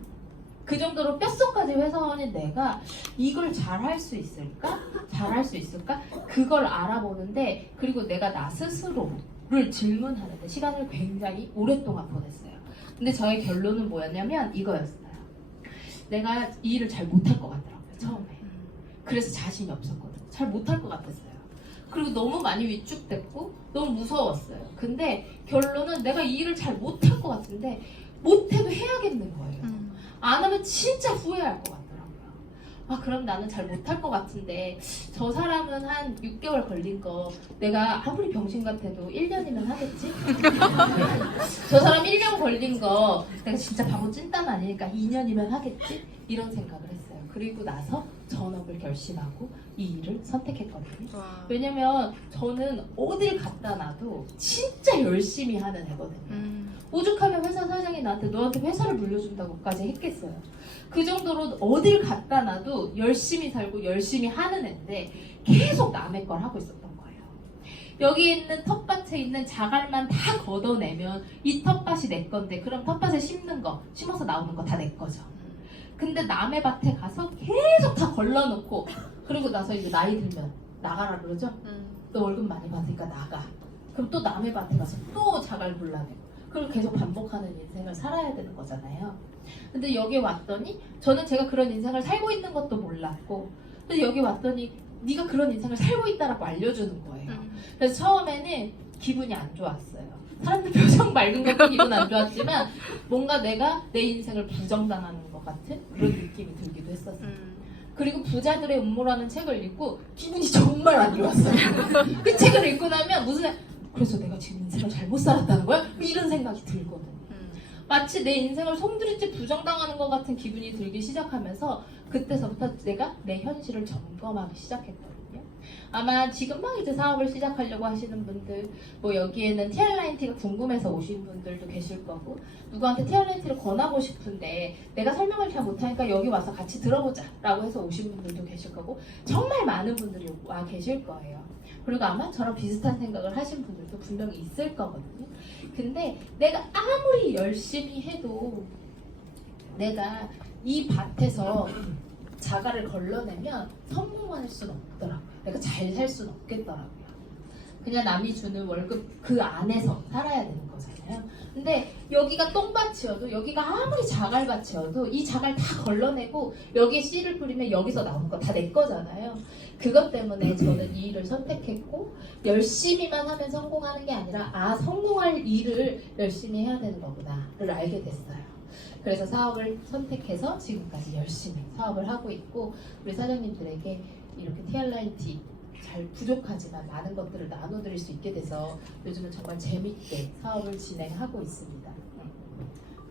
그 정도로 뼛속까지 회사원인 내가 이걸 잘할 수 있을까? 잘할 수 있을까? 그걸 알아보는데 그리고 내가 나 스스로를 질문하는데 시간을 굉장히 오랫동안 보냈어요. 근데 저의 결론은 뭐였냐면 이거였어요. 내가 이 일을 잘 못할 것 같더라고요, 처음에. 그래서 자신이 없었거든요. 잘 못할 것 같았어요. 그리고 너무 많이 위축됐고 너무 무서웠어요. 근데 결론은 내가 이 일을 잘 못할 것 같은데 못해도 해야겠는 거예요. 안 하면 진짜 후회할 것 같더라고요. 아, 그럼 나는 잘 못할 것 같은데 저 사람은 한 6개월 걸린 거 내가 아무리 병신 같아도 1년이면 하겠지? 저 사람 1년 걸린 거 내가 진짜 바보 찐따는 아니니까 2년이면 하겠지? 이런 생각을 했어요. 그리고 나서 전업을 결심하고 이 일을 선택했거든요. 왜냐면 저는 어딜 갖다 놔도 진짜 열심히 하는 애거든요. 오죽하면 회사 사장이 너한테 회사를 물려준다고까지 했겠어요. 그 정도로 어딜 갖다 놔도 열심히 살고 열심히 하는 애인데 계속 남의 걸 하고 있었던 거예요. 여기 있는 텃밭에 있는 자갈만 다 걷어내면 이 텃밭이 내 건데 그럼 텃밭에 심어서 나오는 거 다 내 거죠. 근데 남의 밭에 가서 계속 다 걸러놓고 그리고 나서 이제 나이 들면 나가라 그러죠? 너 월급 많이 받으니까 나가. 그럼 또 남의 밭에 가서 또 자갈 골라내고 그걸 계속 반복하는 인생을 살아야 되는 거잖아요. 근데 여기 왔더니 저는 제가 그런 인생을 살고 있는 것도 몰랐고 근데 여기 왔더니 네가 그런 인생을 살고 있다라고 알려주는 거예요. 그래서 처음에는 기분이 안 좋았어요. 사람들 표정 맑은 것도 기분 안 좋았지만 뭔가 내가 내 인생을 부정당하는 것 같은 그런 느낌이 들기도 했었어요. 그리고 부자들의 음모라는 책을 읽고 기분이 정말 안 좋았어요. 그 책을 읽고 나면 그래서 내가 지금 인생을 잘못 살았다는 거야? 이런 생각이 들거든요. 마치 내 인생을 송두리째 부정당하는 것 같은 기분이 들기 시작하면서 그때서부터 내가 내 현실을 점검하기 시작했거든요. 아마 지금 막 이제 사업을 시작하려고 하시는 분들, 뭐 여기에는 TR라인T가 궁금해서 오신 분들도 계실 거고 누구한테 TR라인T를 권하고 싶은데 내가 설명을 잘 못하니까 여기 와서 같이 들어보자 라고 해서 오신 분들도 계실 거고 정말 많은 분들이 와 계실 거예요. 그리고 아마 저랑 비슷한 생각을 하신 분들도 분명히 있을 거거든요. 근데 내가 아무리 열심히 해도 내가 이 밭에서 자갈을 걸러내면 성공할 수는 없더라고요. 내가 잘 살 수는 없겠더라고요. 그냥 남이 주는 월급 그 안에서 살아야 되는 거잖아요. 근데 여기가 똥밭이어도 여기가 아무리 자갈밭이어도 이 자갈 다 걸러내고 여기에 씨를 뿌리면 여기서 나오는 거 다 내 거잖아요. 그것 때문에 저는 이 일을 선택했고 열심히만 하면 성공하는 게 아니라 성공할 일을 열심히 해야 되는 거구나를 알게 됐어요. 그래서 사업을 선택해서 지금까지 열심히 사업을 하고 있고 우리 사장님들에게 이렇게 TR라인T 잘 부족하지만 많은 것들을 나눠드릴 수 있게 돼서 요즘은 정말 재밌게 사업을 진행하고 있습니다.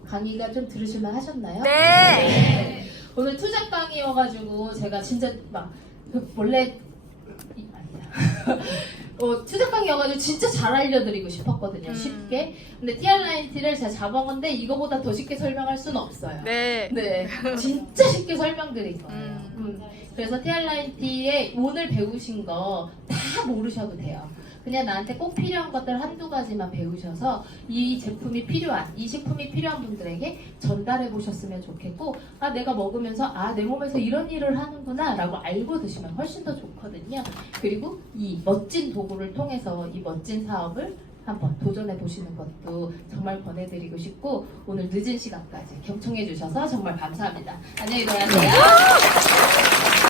강의가 좀 들으실만 하셨나요? 네. 오늘 투잡 강의여가지고 제가 진짜 막 원래 투잡 강의여가지고 진짜 잘 알려드리고 싶었거든요. 쉽게. 근데 TR라인T를 제가 잡아건데 이거보다 더 쉽게 설명할 수는 없어요. 네. 네, 진짜 쉽게 설명드린 거예요. 그래서 TR라인T에 오늘 배우신 거 다 모르셔도 돼요. 그냥 나한테 꼭 필요한 것들 한두 가지만 배우셔서 이 제품이 필요한, 이 식품이 필요한 분들에게 전달해 보셨으면 좋겠고 내가 먹으면서 내 몸에서 이런 일을 하는구나 라고 알고 드시면 훨씬 더 좋거든요. 그리고 이 멋진 도구를 통해서 이 멋진 사업을 한번 도전해 보시는 것도 정말 권해드리고 싶고 오늘 늦은 시간까지 경청해 주셔서 정말 감사합니다. 안녕히 들어가세요.